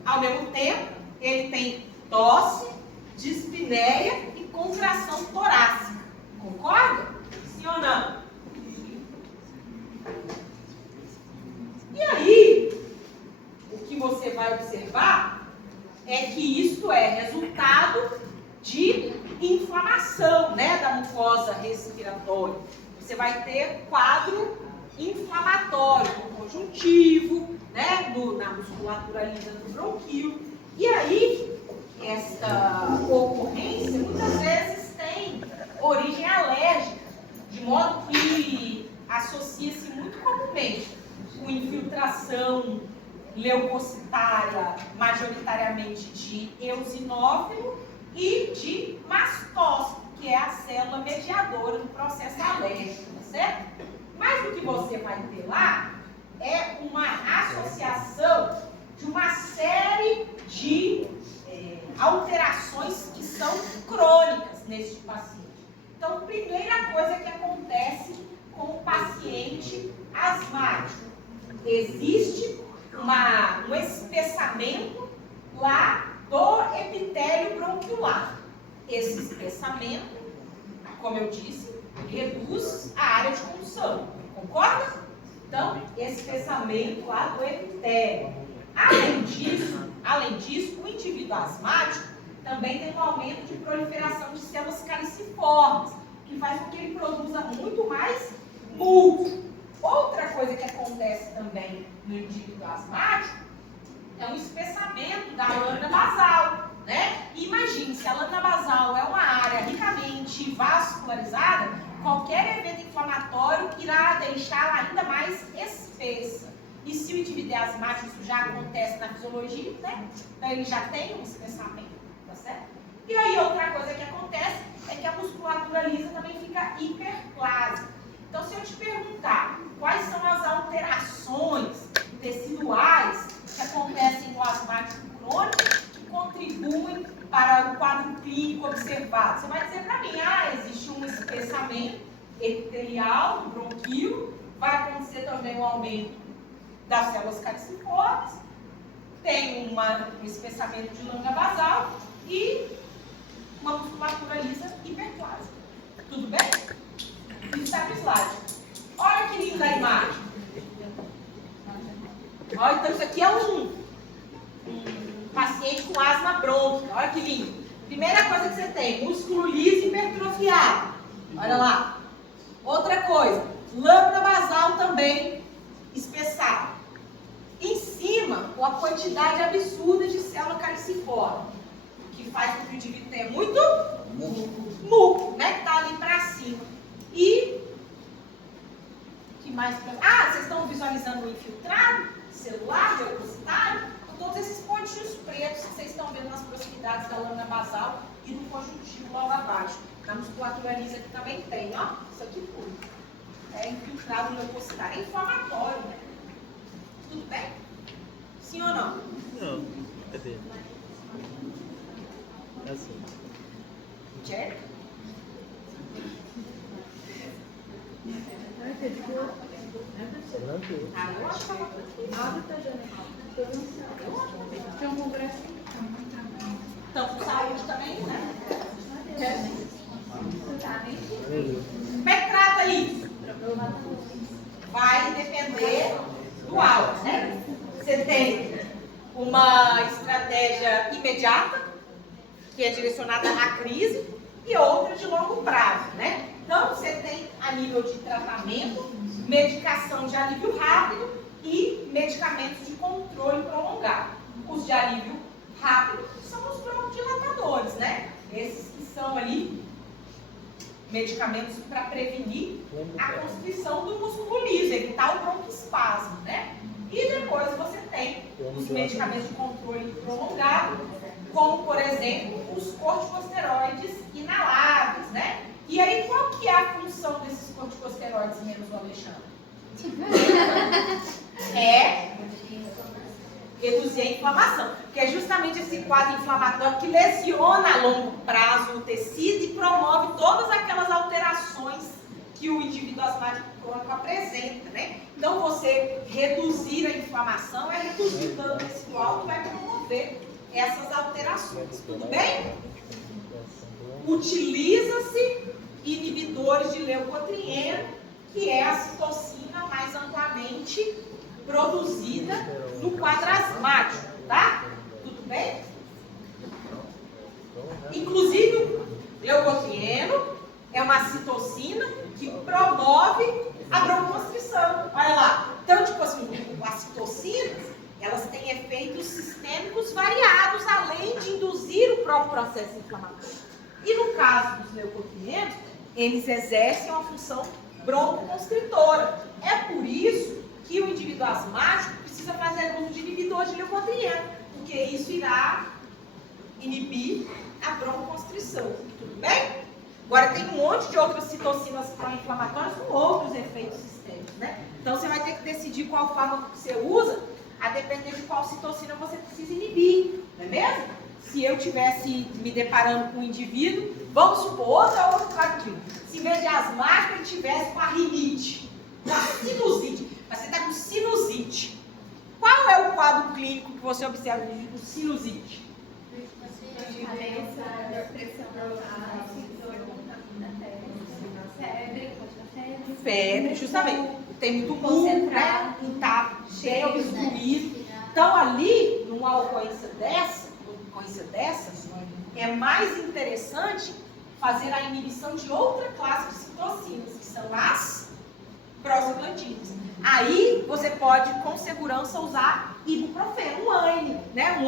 ao mesmo tempo, ele tem tosse, dispneia e contração torácica. Concorda? Sim ou não? E aí, o que você vai observar é que isto é resultado de inflamação, né, da mucosa respiratória. Você vai ter quadro inflamatório no conjuntivo, né, na musculatura lisa do bronquíolo. E aí, esta ocorrência muitas vezes tem origem alérgica, de modo que associa-se muito comumente com infiltração leucocitária, majoritariamente de eosinófilo e de mastócito, que é a célula mediadora do processo alérgico, tá certo? Mas o que você vai ter lá é uma associação de uma série de alterações que são crônicas neste paciente. Então, primeira coisa que acontece com o paciente asmático, existe um espessamento lá do epitélio bronquiolar. Esse espessamento, como eu disse, reduz a área de condução. Concorda? Então, espessamento lá do epitélio. Além disso, o indivíduo asmático também tem um aumento de proliferação de células caliciformes, que faz com que ele produza muito mais muco. Outra coisa que acontece também no indivíduo asmático é um espessamento da lâmina basal, né? Imagine, se a lâmina basal é uma área ricamente vascularizada, qualquer evento inflamatório irá deixá-la ainda mais espessa. E se o indivíduo é asmático, isso já acontece na fisiologia, né? Então ele já tem um espessamento, tá certo? E aí outra coisa que acontece é que a musculatura lisa também fica hiperplásica. Então, se eu te perguntar quais são as alterações teciduais que acontecem no asmático crônico que contribuem para o quadro clínico observado, você vai dizer para mim, existe um espessamento epitelial do bronquíolo, vai acontecer também um aumento das células caliciformes, tem um espessamento de lâmina basal e uma musculatura lisa hiperplásica. Tudo bem? Isso está no slide. Olha que linda a imagem. Olha, então isso aqui é um paciente com asma brônquica. Olha que lindo. Primeira coisa que você tem, músculo liso hipertrofiado. Olha lá. Outra coisa, lâmina basal também espessada. Em cima, uma quantidade absurda de célula caliciforme, que faz com que o indivíduo tenha muito muco, né? Que está ali para cima. E que mais? Vocês estão visualizando o infiltrado celular, leucocitário? Todos esses pontinhos pretos que vocês estão vendo nas proximidades da lâmina basal e do conjuntivo logo abaixo. Na musculatura lisa que também tem, ó. Isso aqui tudo. É infiltrado leucocitário. É inflamatório, né? Tudo bem? Sim ou não? Não, cadê? É assim. Check. Então, com saúde também, né? Como é que trata isso? Vai depender do alvo, né? Você tem uma estratégia imediata, que é direcionada à crise, e outra de longo prazo, né? Então, você tem a nível de tratamento, medicação de alívio rápido e medicamentos de controle prolongado. Os de alívio rápido são os broncodilatadores, né? Esses que são ali medicamentos para prevenir a constrição do músculo liso, evitar o broncoespasmo, né? E depois você tem os medicamentos de controle prolongado, como, por exemplo, os corticosteroides inaláveis, né? E aí, qual que é a função desses corticosteroides, menos o Alexandre? É reduzir a inflamação, que é justamente esse quadro inflamatório que lesiona a longo prazo o tecido e promove todas aquelas alterações que o indivíduo asmático crônico apresenta, né? Então, você reduzir a inflamação é reduzir o dano tecidual que vai promover essas alterações, tudo bem? Utiliza-se inibidores de leucotrieno, que é a citocina mais amplamente produzida no quadro asmático, tá? Tudo bem? Inclusive, o leucotrieno é uma citocina que promove a broncoconstrição. Olha lá, então, tipo assim, as citocinas, elas têm efeitos sistêmicos variados, além de induzir o próprio processo inflamatório. E no caso dos leucotrienos, eles exercem uma função broncoconstritora. É por isso que o indivíduo asmático precisa fazer uso de inibidor de leucotrieno, porque isso irá inibir a broncoconstrição. Tudo bem? Agora tem um monte de outras citocinas pró-inflamatórias com outros efeitos sistêmicos, né? Então você vai ter que decidir qual fármaco que você usa, a depender de qual citocina você precisa inibir, não é mesmo? Se eu estivesse me deparando com um indivíduo, vamos supor, outro caso, se em vez de asmático ele tivesse com a rinite, com a sinusite, mas você está com sinusite. Qual é o quadro clínico que você observa com sinusite? Febre, justamente. Tem muito muco, né? Tá cheio, obstruído. Então, ali, numa ocorrência dessa, é mais interessante fazer a inibição de outra classe de citocinas, que são as prostaglandinas. Aí, você pode, com segurança, usar ibuprofeno, um ANI, né?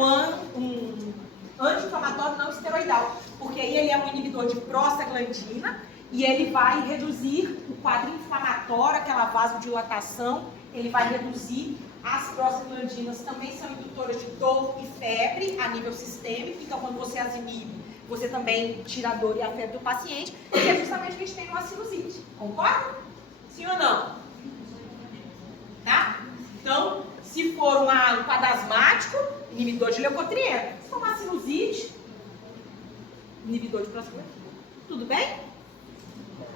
Um anti-inflamatório não esteroidal, porque aí ele é um inibidor de prostaglandina e ele vai reduzir o quadro inflamatório, aquela vasodilatação, ele vai reduzir. As prostaglandinas também são indutoras de dor e febre a nível sistêmico, então quando você as inibe, você também tira a dor e a febre do paciente, que é justamente o que a gente tem numa sinusite. Concorda? Sim ou não? Tá? Então, se for um quadro asmático, inibidor de leucotrieno. Se for uma sinusite, inibidor de prostaglandina. Tudo bem?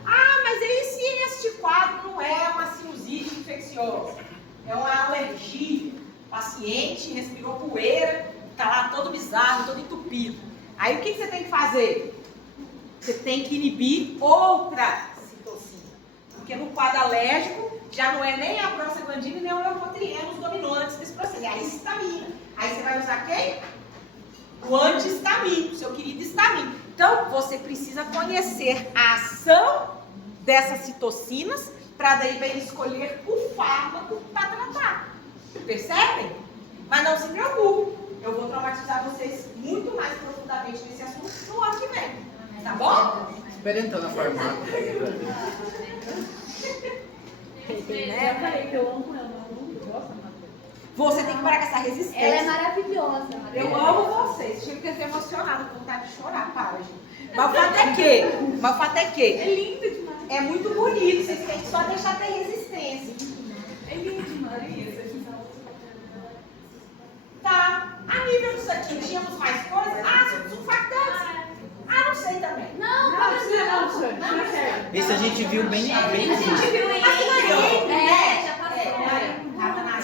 Ah, mas aí se este quadro não é uma sinusite infecciosa, é uma alergia, o paciente respirou poeira, está lá todo bizarro, todo entupido. Aí o que você tem que fazer? Você tem que inibir outra citocina. Porque no quadro alérgico já não é nem a prostaglandina nem o leucotrieno os dominantes desse processo, é a histamina. Aí você vai usar quem? O antihistamínico, seu querido histamínico. Então, você precisa conhecer a ação dessas citocinas para daí bem escolher o fármaco para tratar. Percebem? Mas não se preocupe, eu vou traumatizar vocês muito mais profundamente nesse assunto no ano que vem. Tá bom? Espera entrar na farmácia. Já falei que eu amo ela, eu gosto da matéria. Você tem que parar com essa resistência. Ela é maravilhosa. Eu amo vocês. Chega a ser emocionada, com vontade de chorar, para, gente. Mas o fato é que. É lindo demais. É muito bonito, vocês têm que só deixar ter resistência. É lindo demais. Tá. A nível disso aqui, tínhamos mais coisas? Ah, surfactantes. Ah, não sei também. Não, precisa. Esse a gente viu bem. A gente viu isso. Já passou. Tava na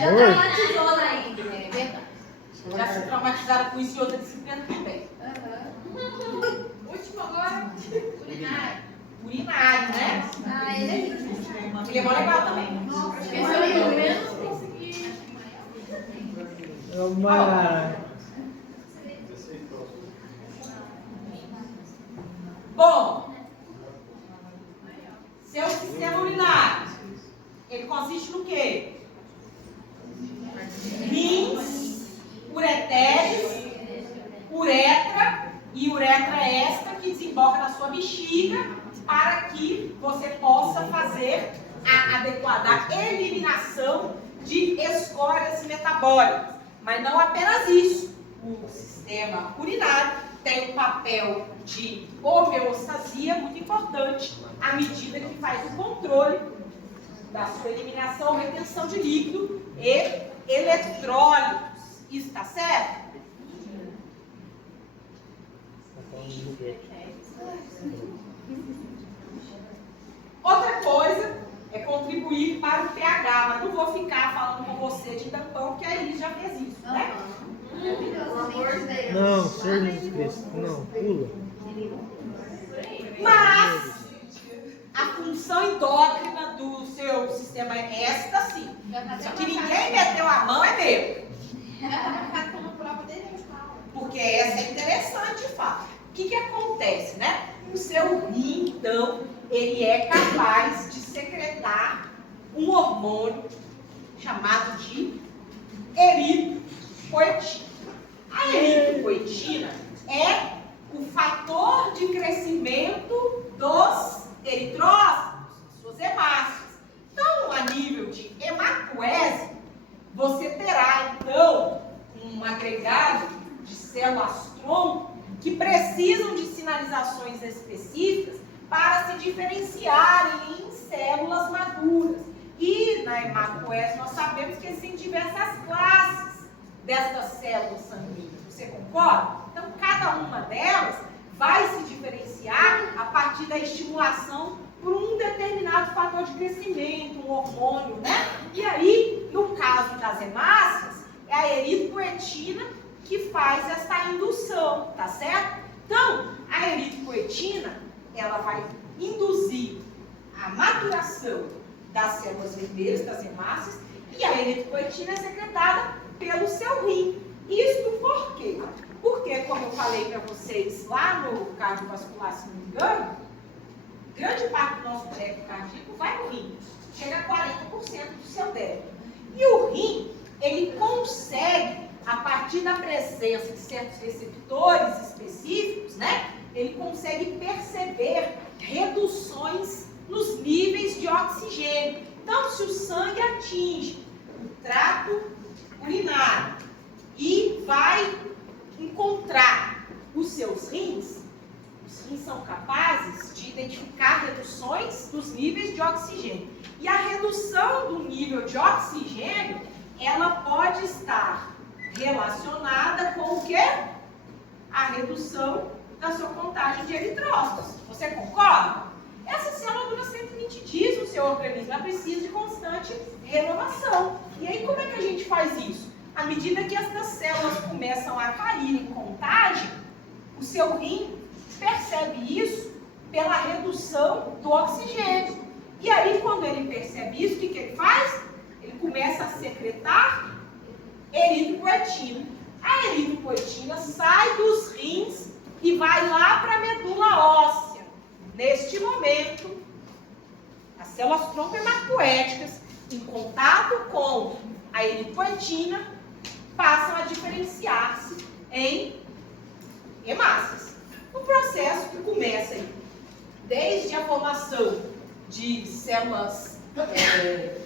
Já traumatizou ainda, é verdade. Já se traumatizaram com isso e outra disciplina também. Último agora. Urinário. Urinário, né? Ah, ele é lindo. Ele é mó legal também. Esse eu menos consegui. Bom, seu sistema urinário, ele consiste no quê? Rins, ureteres, uretra, e uretra esta que de escórias metabólicas. Mas não apenas isso. O sistema urinário tem um papel de homeostasia muito importante à medida que faz o controle da sua eliminação ou retenção de líquido e eletrólitos. Isso está certo? Outra coisa é contribuir para o pH, mas não vou ficar falando com você de tampão, porque a Elis já fez isso, né? Pelo amor de Deus. Não, Senhor Jesus Cristo, não, pula. Mas a função endócrina do seu sistema é esta sim. Só que ninguém meteu a mão é meu. Porque essa é interessante, de fato. O que acontece, né? O seu rim, então, ele é capaz de secretar um hormônio chamado de eritropoetina. A eritropoetina é o fator de crescimento dos eritrócitos, suas hemácias. Então, a nível de hematoese, você terá, então, um agregado de células-tronco que precisam de sinalizações específicas para se diferenciarem em células maduras. E na hematopoese nós sabemos que existem diversas classes destas células sanguíneas. Você concorda? Então, cada uma delas vai se diferenciar a partir da estimulação por um determinado fator de crescimento, um hormônio, né? E aí, no caso das hemácias, é a eritropoetina que faz essa indução, tá certo? Então, a eritropoetina, ela vai induzir a maturação das células vermelhas, das hemácias, e a eritropoetina é secretada pelo seu rim. Isso por quê? Porque, como eu falei para vocês lá no cardiovascular, se não me engano, grande parte do nosso débito cardíaco vai no rim. Chega a 40% do seu débito. E o rim, ele consegue, a partir da presença de certos receptores específicos, né? Ele consegue perceber reduções nos níveis de oxigênio. Então, se o sangue atinge o trato urinário e vai encontrar os seus rins são capazes de identificar reduções dos níveis de oxigênio. E a redução do nível de oxigênio, ela pode estar relacionada com o quê? A redução da sua contagem de eritrócitos. Você concorda? Essa célula dura 120 dias no seu organismo, ela precisa de constante renovação. E aí, como é que a gente faz isso? À medida que essas células começam a cair em contagem, o seu rim percebe isso pela redução do oxigênio. E aí, quando ele percebe isso, o que ele faz? Ele começa a secretar eritropoetina. A eritropoetina sai dos rins e vai lá para a medula óssea. Neste momento, as células-tronco hematopoéticas, em contato com a eritropoetina, passam a diferenciar-se em hemácias. Um processo que começa aí, desde a formação de células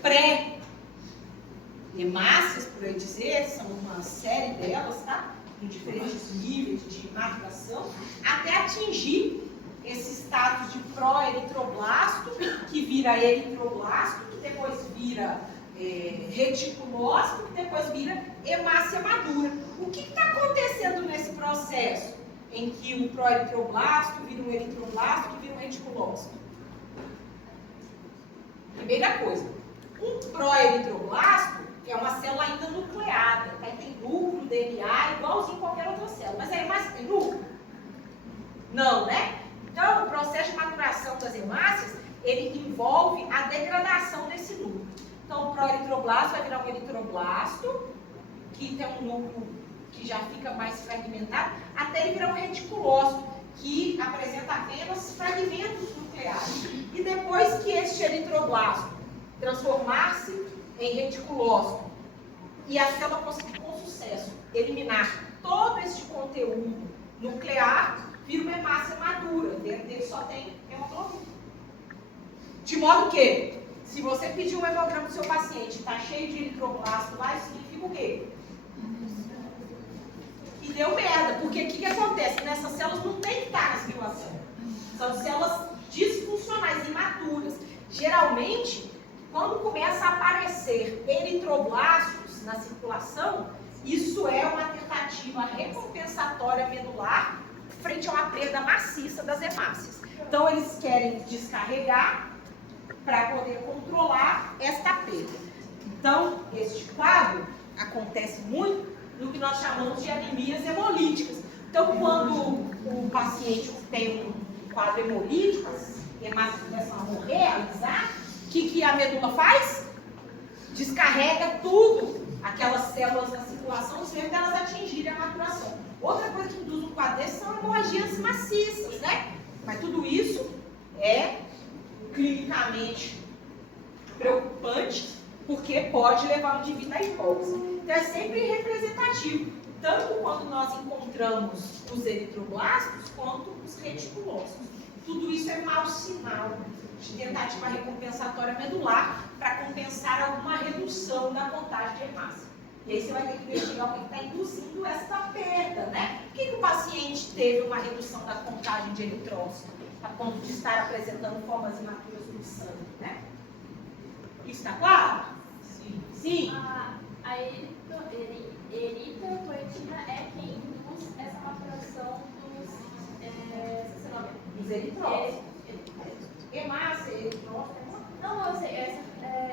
pré-hemácias, por aí dizer, são uma série delas, tá? Com diferentes níveis de maturação, até atingir esse status de pró-eritroblasto, que vira eritroblasto, que depois vira reticulócito, que depois vira hemácia madura. O que está acontecendo nesse processo em que o pró-eritroblasto vira um eritroblasto, que vira um reticulócito? Primeira coisa, um pró-eritroblasto é uma célula ainda nucleada, tá? Tem núcleo, DNA, igualzinho a qualquer outra célula. Mas a hemácia tem núcleo? Não, né? Então, o processo de maturação das hemácias, ele envolve a degradação desse núcleo. Então, o pró-eritroblasto vai virar um eritroblasto, que tem um núcleo que já fica mais fragmentado, até ele virar um reticulócito, que apresenta apenas fragmentos nucleares. E depois que este eritroblasto transformar-se em reticulócito e a célula conseguir com sucesso eliminar todo este conteúdo nuclear, vira uma hemácia madura. Dentro dele só tem hemoglobina. De modo que, Se você pedir um hemograma do seu paciente e está cheio de eritroblasto lá, isso significa o quê? Que deu merda. Porque o que acontece? Nessas células não tem que estar na circulação. São células disfuncionais, imaturas. Geralmente, quando começa a aparecer eritroblastos na circulação, isso é uma tentativa recompensatória medular frente a uma perda maciça das hemácias. Então, eles querem descarregar para poder controlar esta perda. Então, este quadro acontece muito no que nós chamamos de anemias hemolíticas. Então, quando o paciente tem um quadro hemolítico, as hemácias começam a morrer, a alisar, o que a medula faz? Descarrega tudo, aquelas células na circulação, sempre que elas atingirem a maturação. Outra coisa que induz um quadro desse são hemorragias maciças, né? Mas tudo isso é clinicamente preocupante, porque pode levar o indivíduo à hipóxia. Então é sempre representativo, tanto quando nós encontramos os eritroblastos, quanto os reticulócitos. Tudo isso é mau sinal de tentativa recompensatória medular para compensar alguma redução da contagem de hemácia. E aí você vai ter que investigar o que está induzindo essa perda, né? Por que o paciente teve uma redução da contagem de eritrócito, a ponto de estar apresentando formas imaturas do sangue, né? Isso está claro? Sim. Sim. A eritropoetina é quem induz essa maturação dos eritrócitos. Hemácia, eritrócito. Não, eu sei,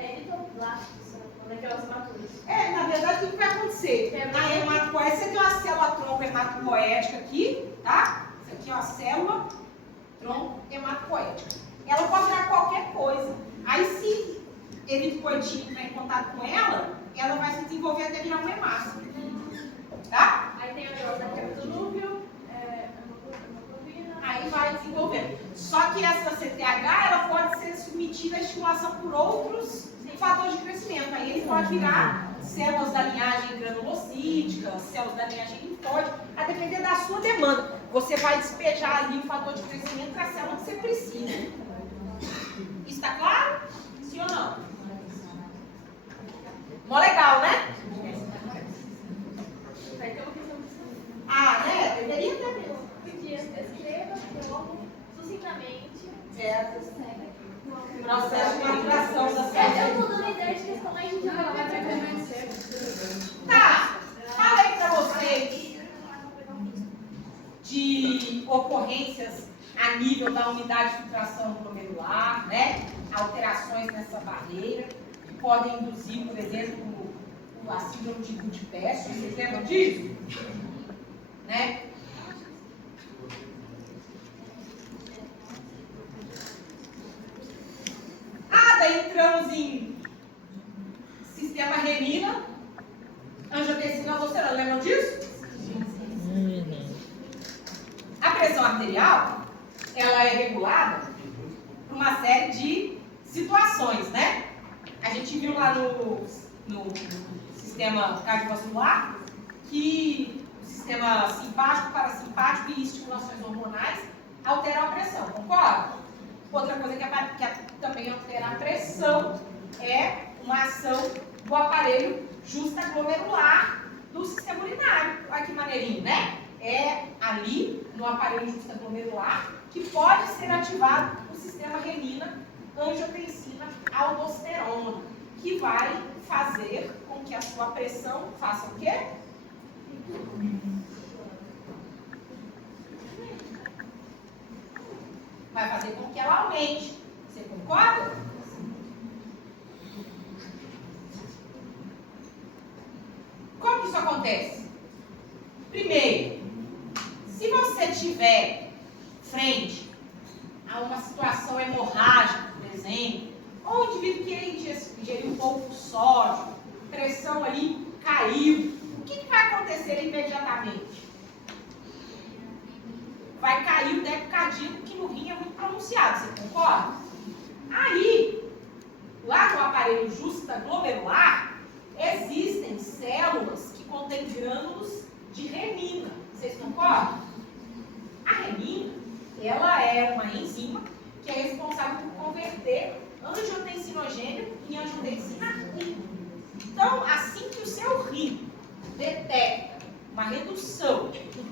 eritroblastos, naquelas maturas. Na verdade, o que vai acontecer? Na hematopoética, você tem uma célula tronco hematopoética aqui, tá? Isso aqui é uma célula tronco hematopoética. Ela pode virar qualquer coisa. Aí, se eritropoetina entrar em contato com ela, ela vai se desenvolver até virar uma hemácia. Tá? Aí tem o negócio da capitolúvio, aí vai desenvolvendo. Só que essa CTH, ela pode ser submetida à estimulação por outros fatores de crescimento. Aí ele pode virar células da linhagem granulocítica, células da linhagem linfóide, a depender da sua demanda. Você vai despejar ali o fator de crescimento para a célula que você precisa. Isso está claro? Sim ou não? Mó legal, né? vai ter uma questão de saúde. Né? Deveria ter mesmo. Escreva, sucintamente, Processo de maturação da célula. eu tô dando ideia de questão mais de Tá, falei pra vocês de ocorrências a nível da unidade de filtração glomerular, né? Alterações nessa barreira, que podem induzir, por exemplo, a síndrome de Gutt-Pearson. Vocês lembram disso? Né? Daí entramos em sistema renina, angiotensina, aldosterona. Lembram disso? A pressão arterial, ela é regulada por uma série de situações, né? A gente viu lá no sistema cardiovascular que o sistema simpático, parasimpático e estimulações hormonais alteram a pressão, concorda? Outra coisa que também altera a pressão é uma ação do aparelho justaglomerular do sistema urinário. Olha que maneirinho, né? É ali no aparelho justaglomerular que pode ser ativado o sistema renina, angiotensina, aldosterona, que vai fazer com que a sua pressão faça o quê? Vai fazer com que ela aumente. Você concorda? Como que isso acontece? Primeiro, se você tiver frente a uma situação hemorrágica, por exemplo, ou um indivíduo que ingeriu um pouco de sódio, pressão ali caiu, o que vai acontecer imediatamente? Vai cair o débito cardíaco, que no rim é muito pronunciado, você concorda? Aí, lá no aparelho justaglomerular, existem células que contêm grânulos de renina, vocês concordam? A renina, ela é uma enzima que é responsável por converter angiotensinogênio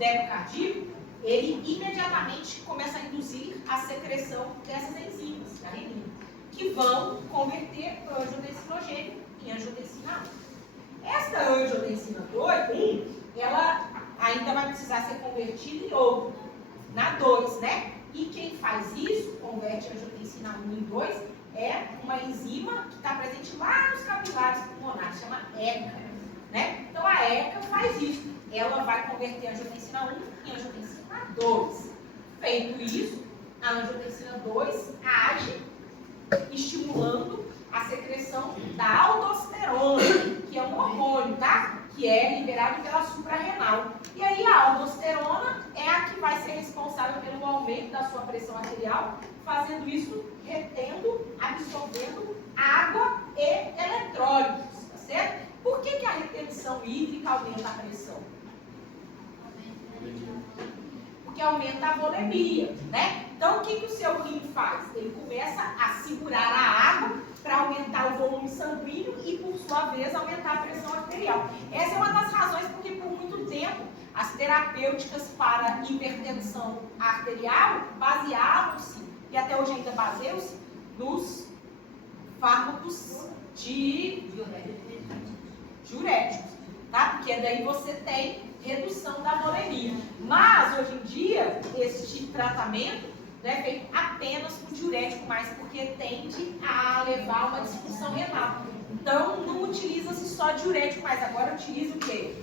débito cardíaco, ele imediatamente começa a induzir a secreção dessas enzimas da renina, que vão converter o angiotensinogênio em angiotensina 1. Esta angiotensina 1, ela ainda vai precisar ser convertida em outro, na 2, né? E quem faz isso, converte a angiotensina 1 em 2, é uma enzima que está presente lá nos capilares pulmonares, chama ECA, né? Então a ECA faz isso, ela vai converter a angiotensina 1 em angiotensina 2. Feito isso, a angiotensina 2 age estimulando a secreção da aldosterona, que é um hormônio, tá? Que é liberado pela suprarrenal. E aí a aldosterona é a que vai ser responsável pelo aumento da sua pressão arterial, fazendo isso retendo, absorvendo água e eletrólitos, tá certo? Por que a retenção hídrica aumenta a pressão? Porque aumenta a volemia, né? Então o que o seu rim faz? Ele começa a segurar a água para aumentar o volume sanguíneo e, por sua vez, aumentar a pressão arterial. Essa é uma das razões porque, por muito tempo, as terapêuticas para hipertensão arterial baseavam-se, e até hoje ainda baseiam-se, nos fármacos diuréticos, tá? Porque daí você tem redução da volemia. Mas, hoje em dia, este tratamento não é feito apenas com diurético, mas porque tende a levar a uma disfunção renal. Então, não utiliza-se só diurético, mas agora utiliza o quê?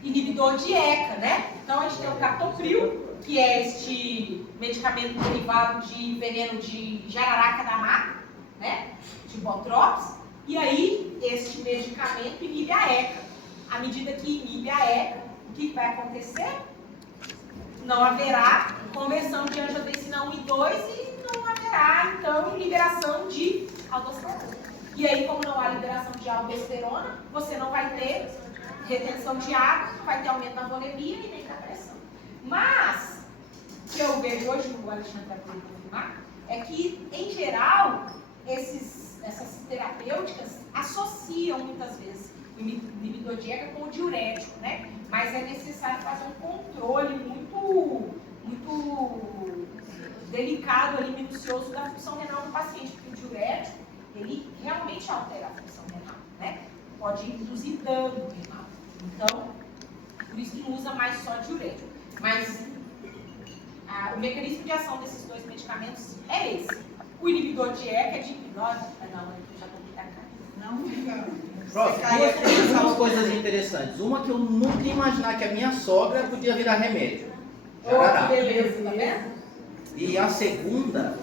Inibidor de ECA, né? Então, a gente tem o captopril, que é este medicamento derivado de veneno de jararaca da mata, né? De Botrops. E aí, este medicamento inibe a ECA. À medida que inibe a ECA, o que vai acontecer? Não haverá conversão de angiotensina 1 e 2 e não haverá, então, liberação de aldosterona. E aí, como não há liberação de aldosterona, você não vai ter retenção de água, não vai ter aumento da volemia e nem da pressão. Mas, o que eu vejo hoje, no Alexandre vai poder confirmar, é que, em geral, essas terapêuticas associam muitas vezes o inibidor de ECA com o diurético, né? Mas é necessário fazer um controle muito delicado ali, minucioso da função renal do paciente, porque o diurético, ele realmente altera a função renal, né? Pode induzir dano renal. Então, por isso que não usa mais só diurético. Mas o mecanismo de ação desses dois medicamentos é esse. O inibidor de ECA é de hipnose. Não, eu já vou me dar cara. Não fica. Prof, duas coisas interessantes. Uma que eu nunca ia imaginar que a minha sogra podia virar remédio. Oh, que beleza, tá vendo? E a segunda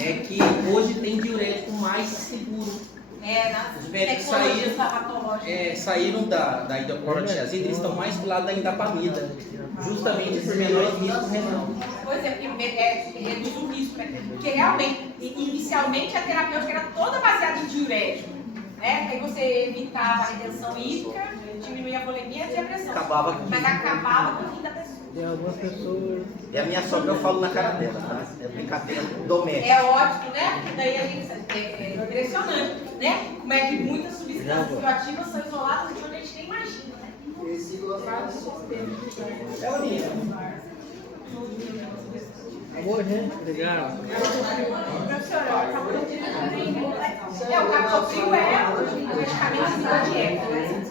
é que hoje tem diurético mais seguro. Nas Os médicos tecnologias farmacológicas. saíram da hidroclorotiazida, eles estão mais pro lado da indapamida, justamente por menor risco renal. Pois é, porque reduz o risco, né? Porque realmente, inicialmente a terapêutica era toda baseada em diurético, né? Aí você evitava a retenção hídrica, diminuía a volemia e a pressão. Mas acabava com o fim da pessoa. Tem algumas pessoas. E a minha sogra eu falo na cara dela, tá? É brincadeira doméstica. É ótimo, né? Porque daí a gente é impressionante, né? Como é que muitas substâncias bioativas são isoladas de onde a gente nem imagina, né? Amor, gente. Obrigado. O captopril é o medicamento de ECA, né?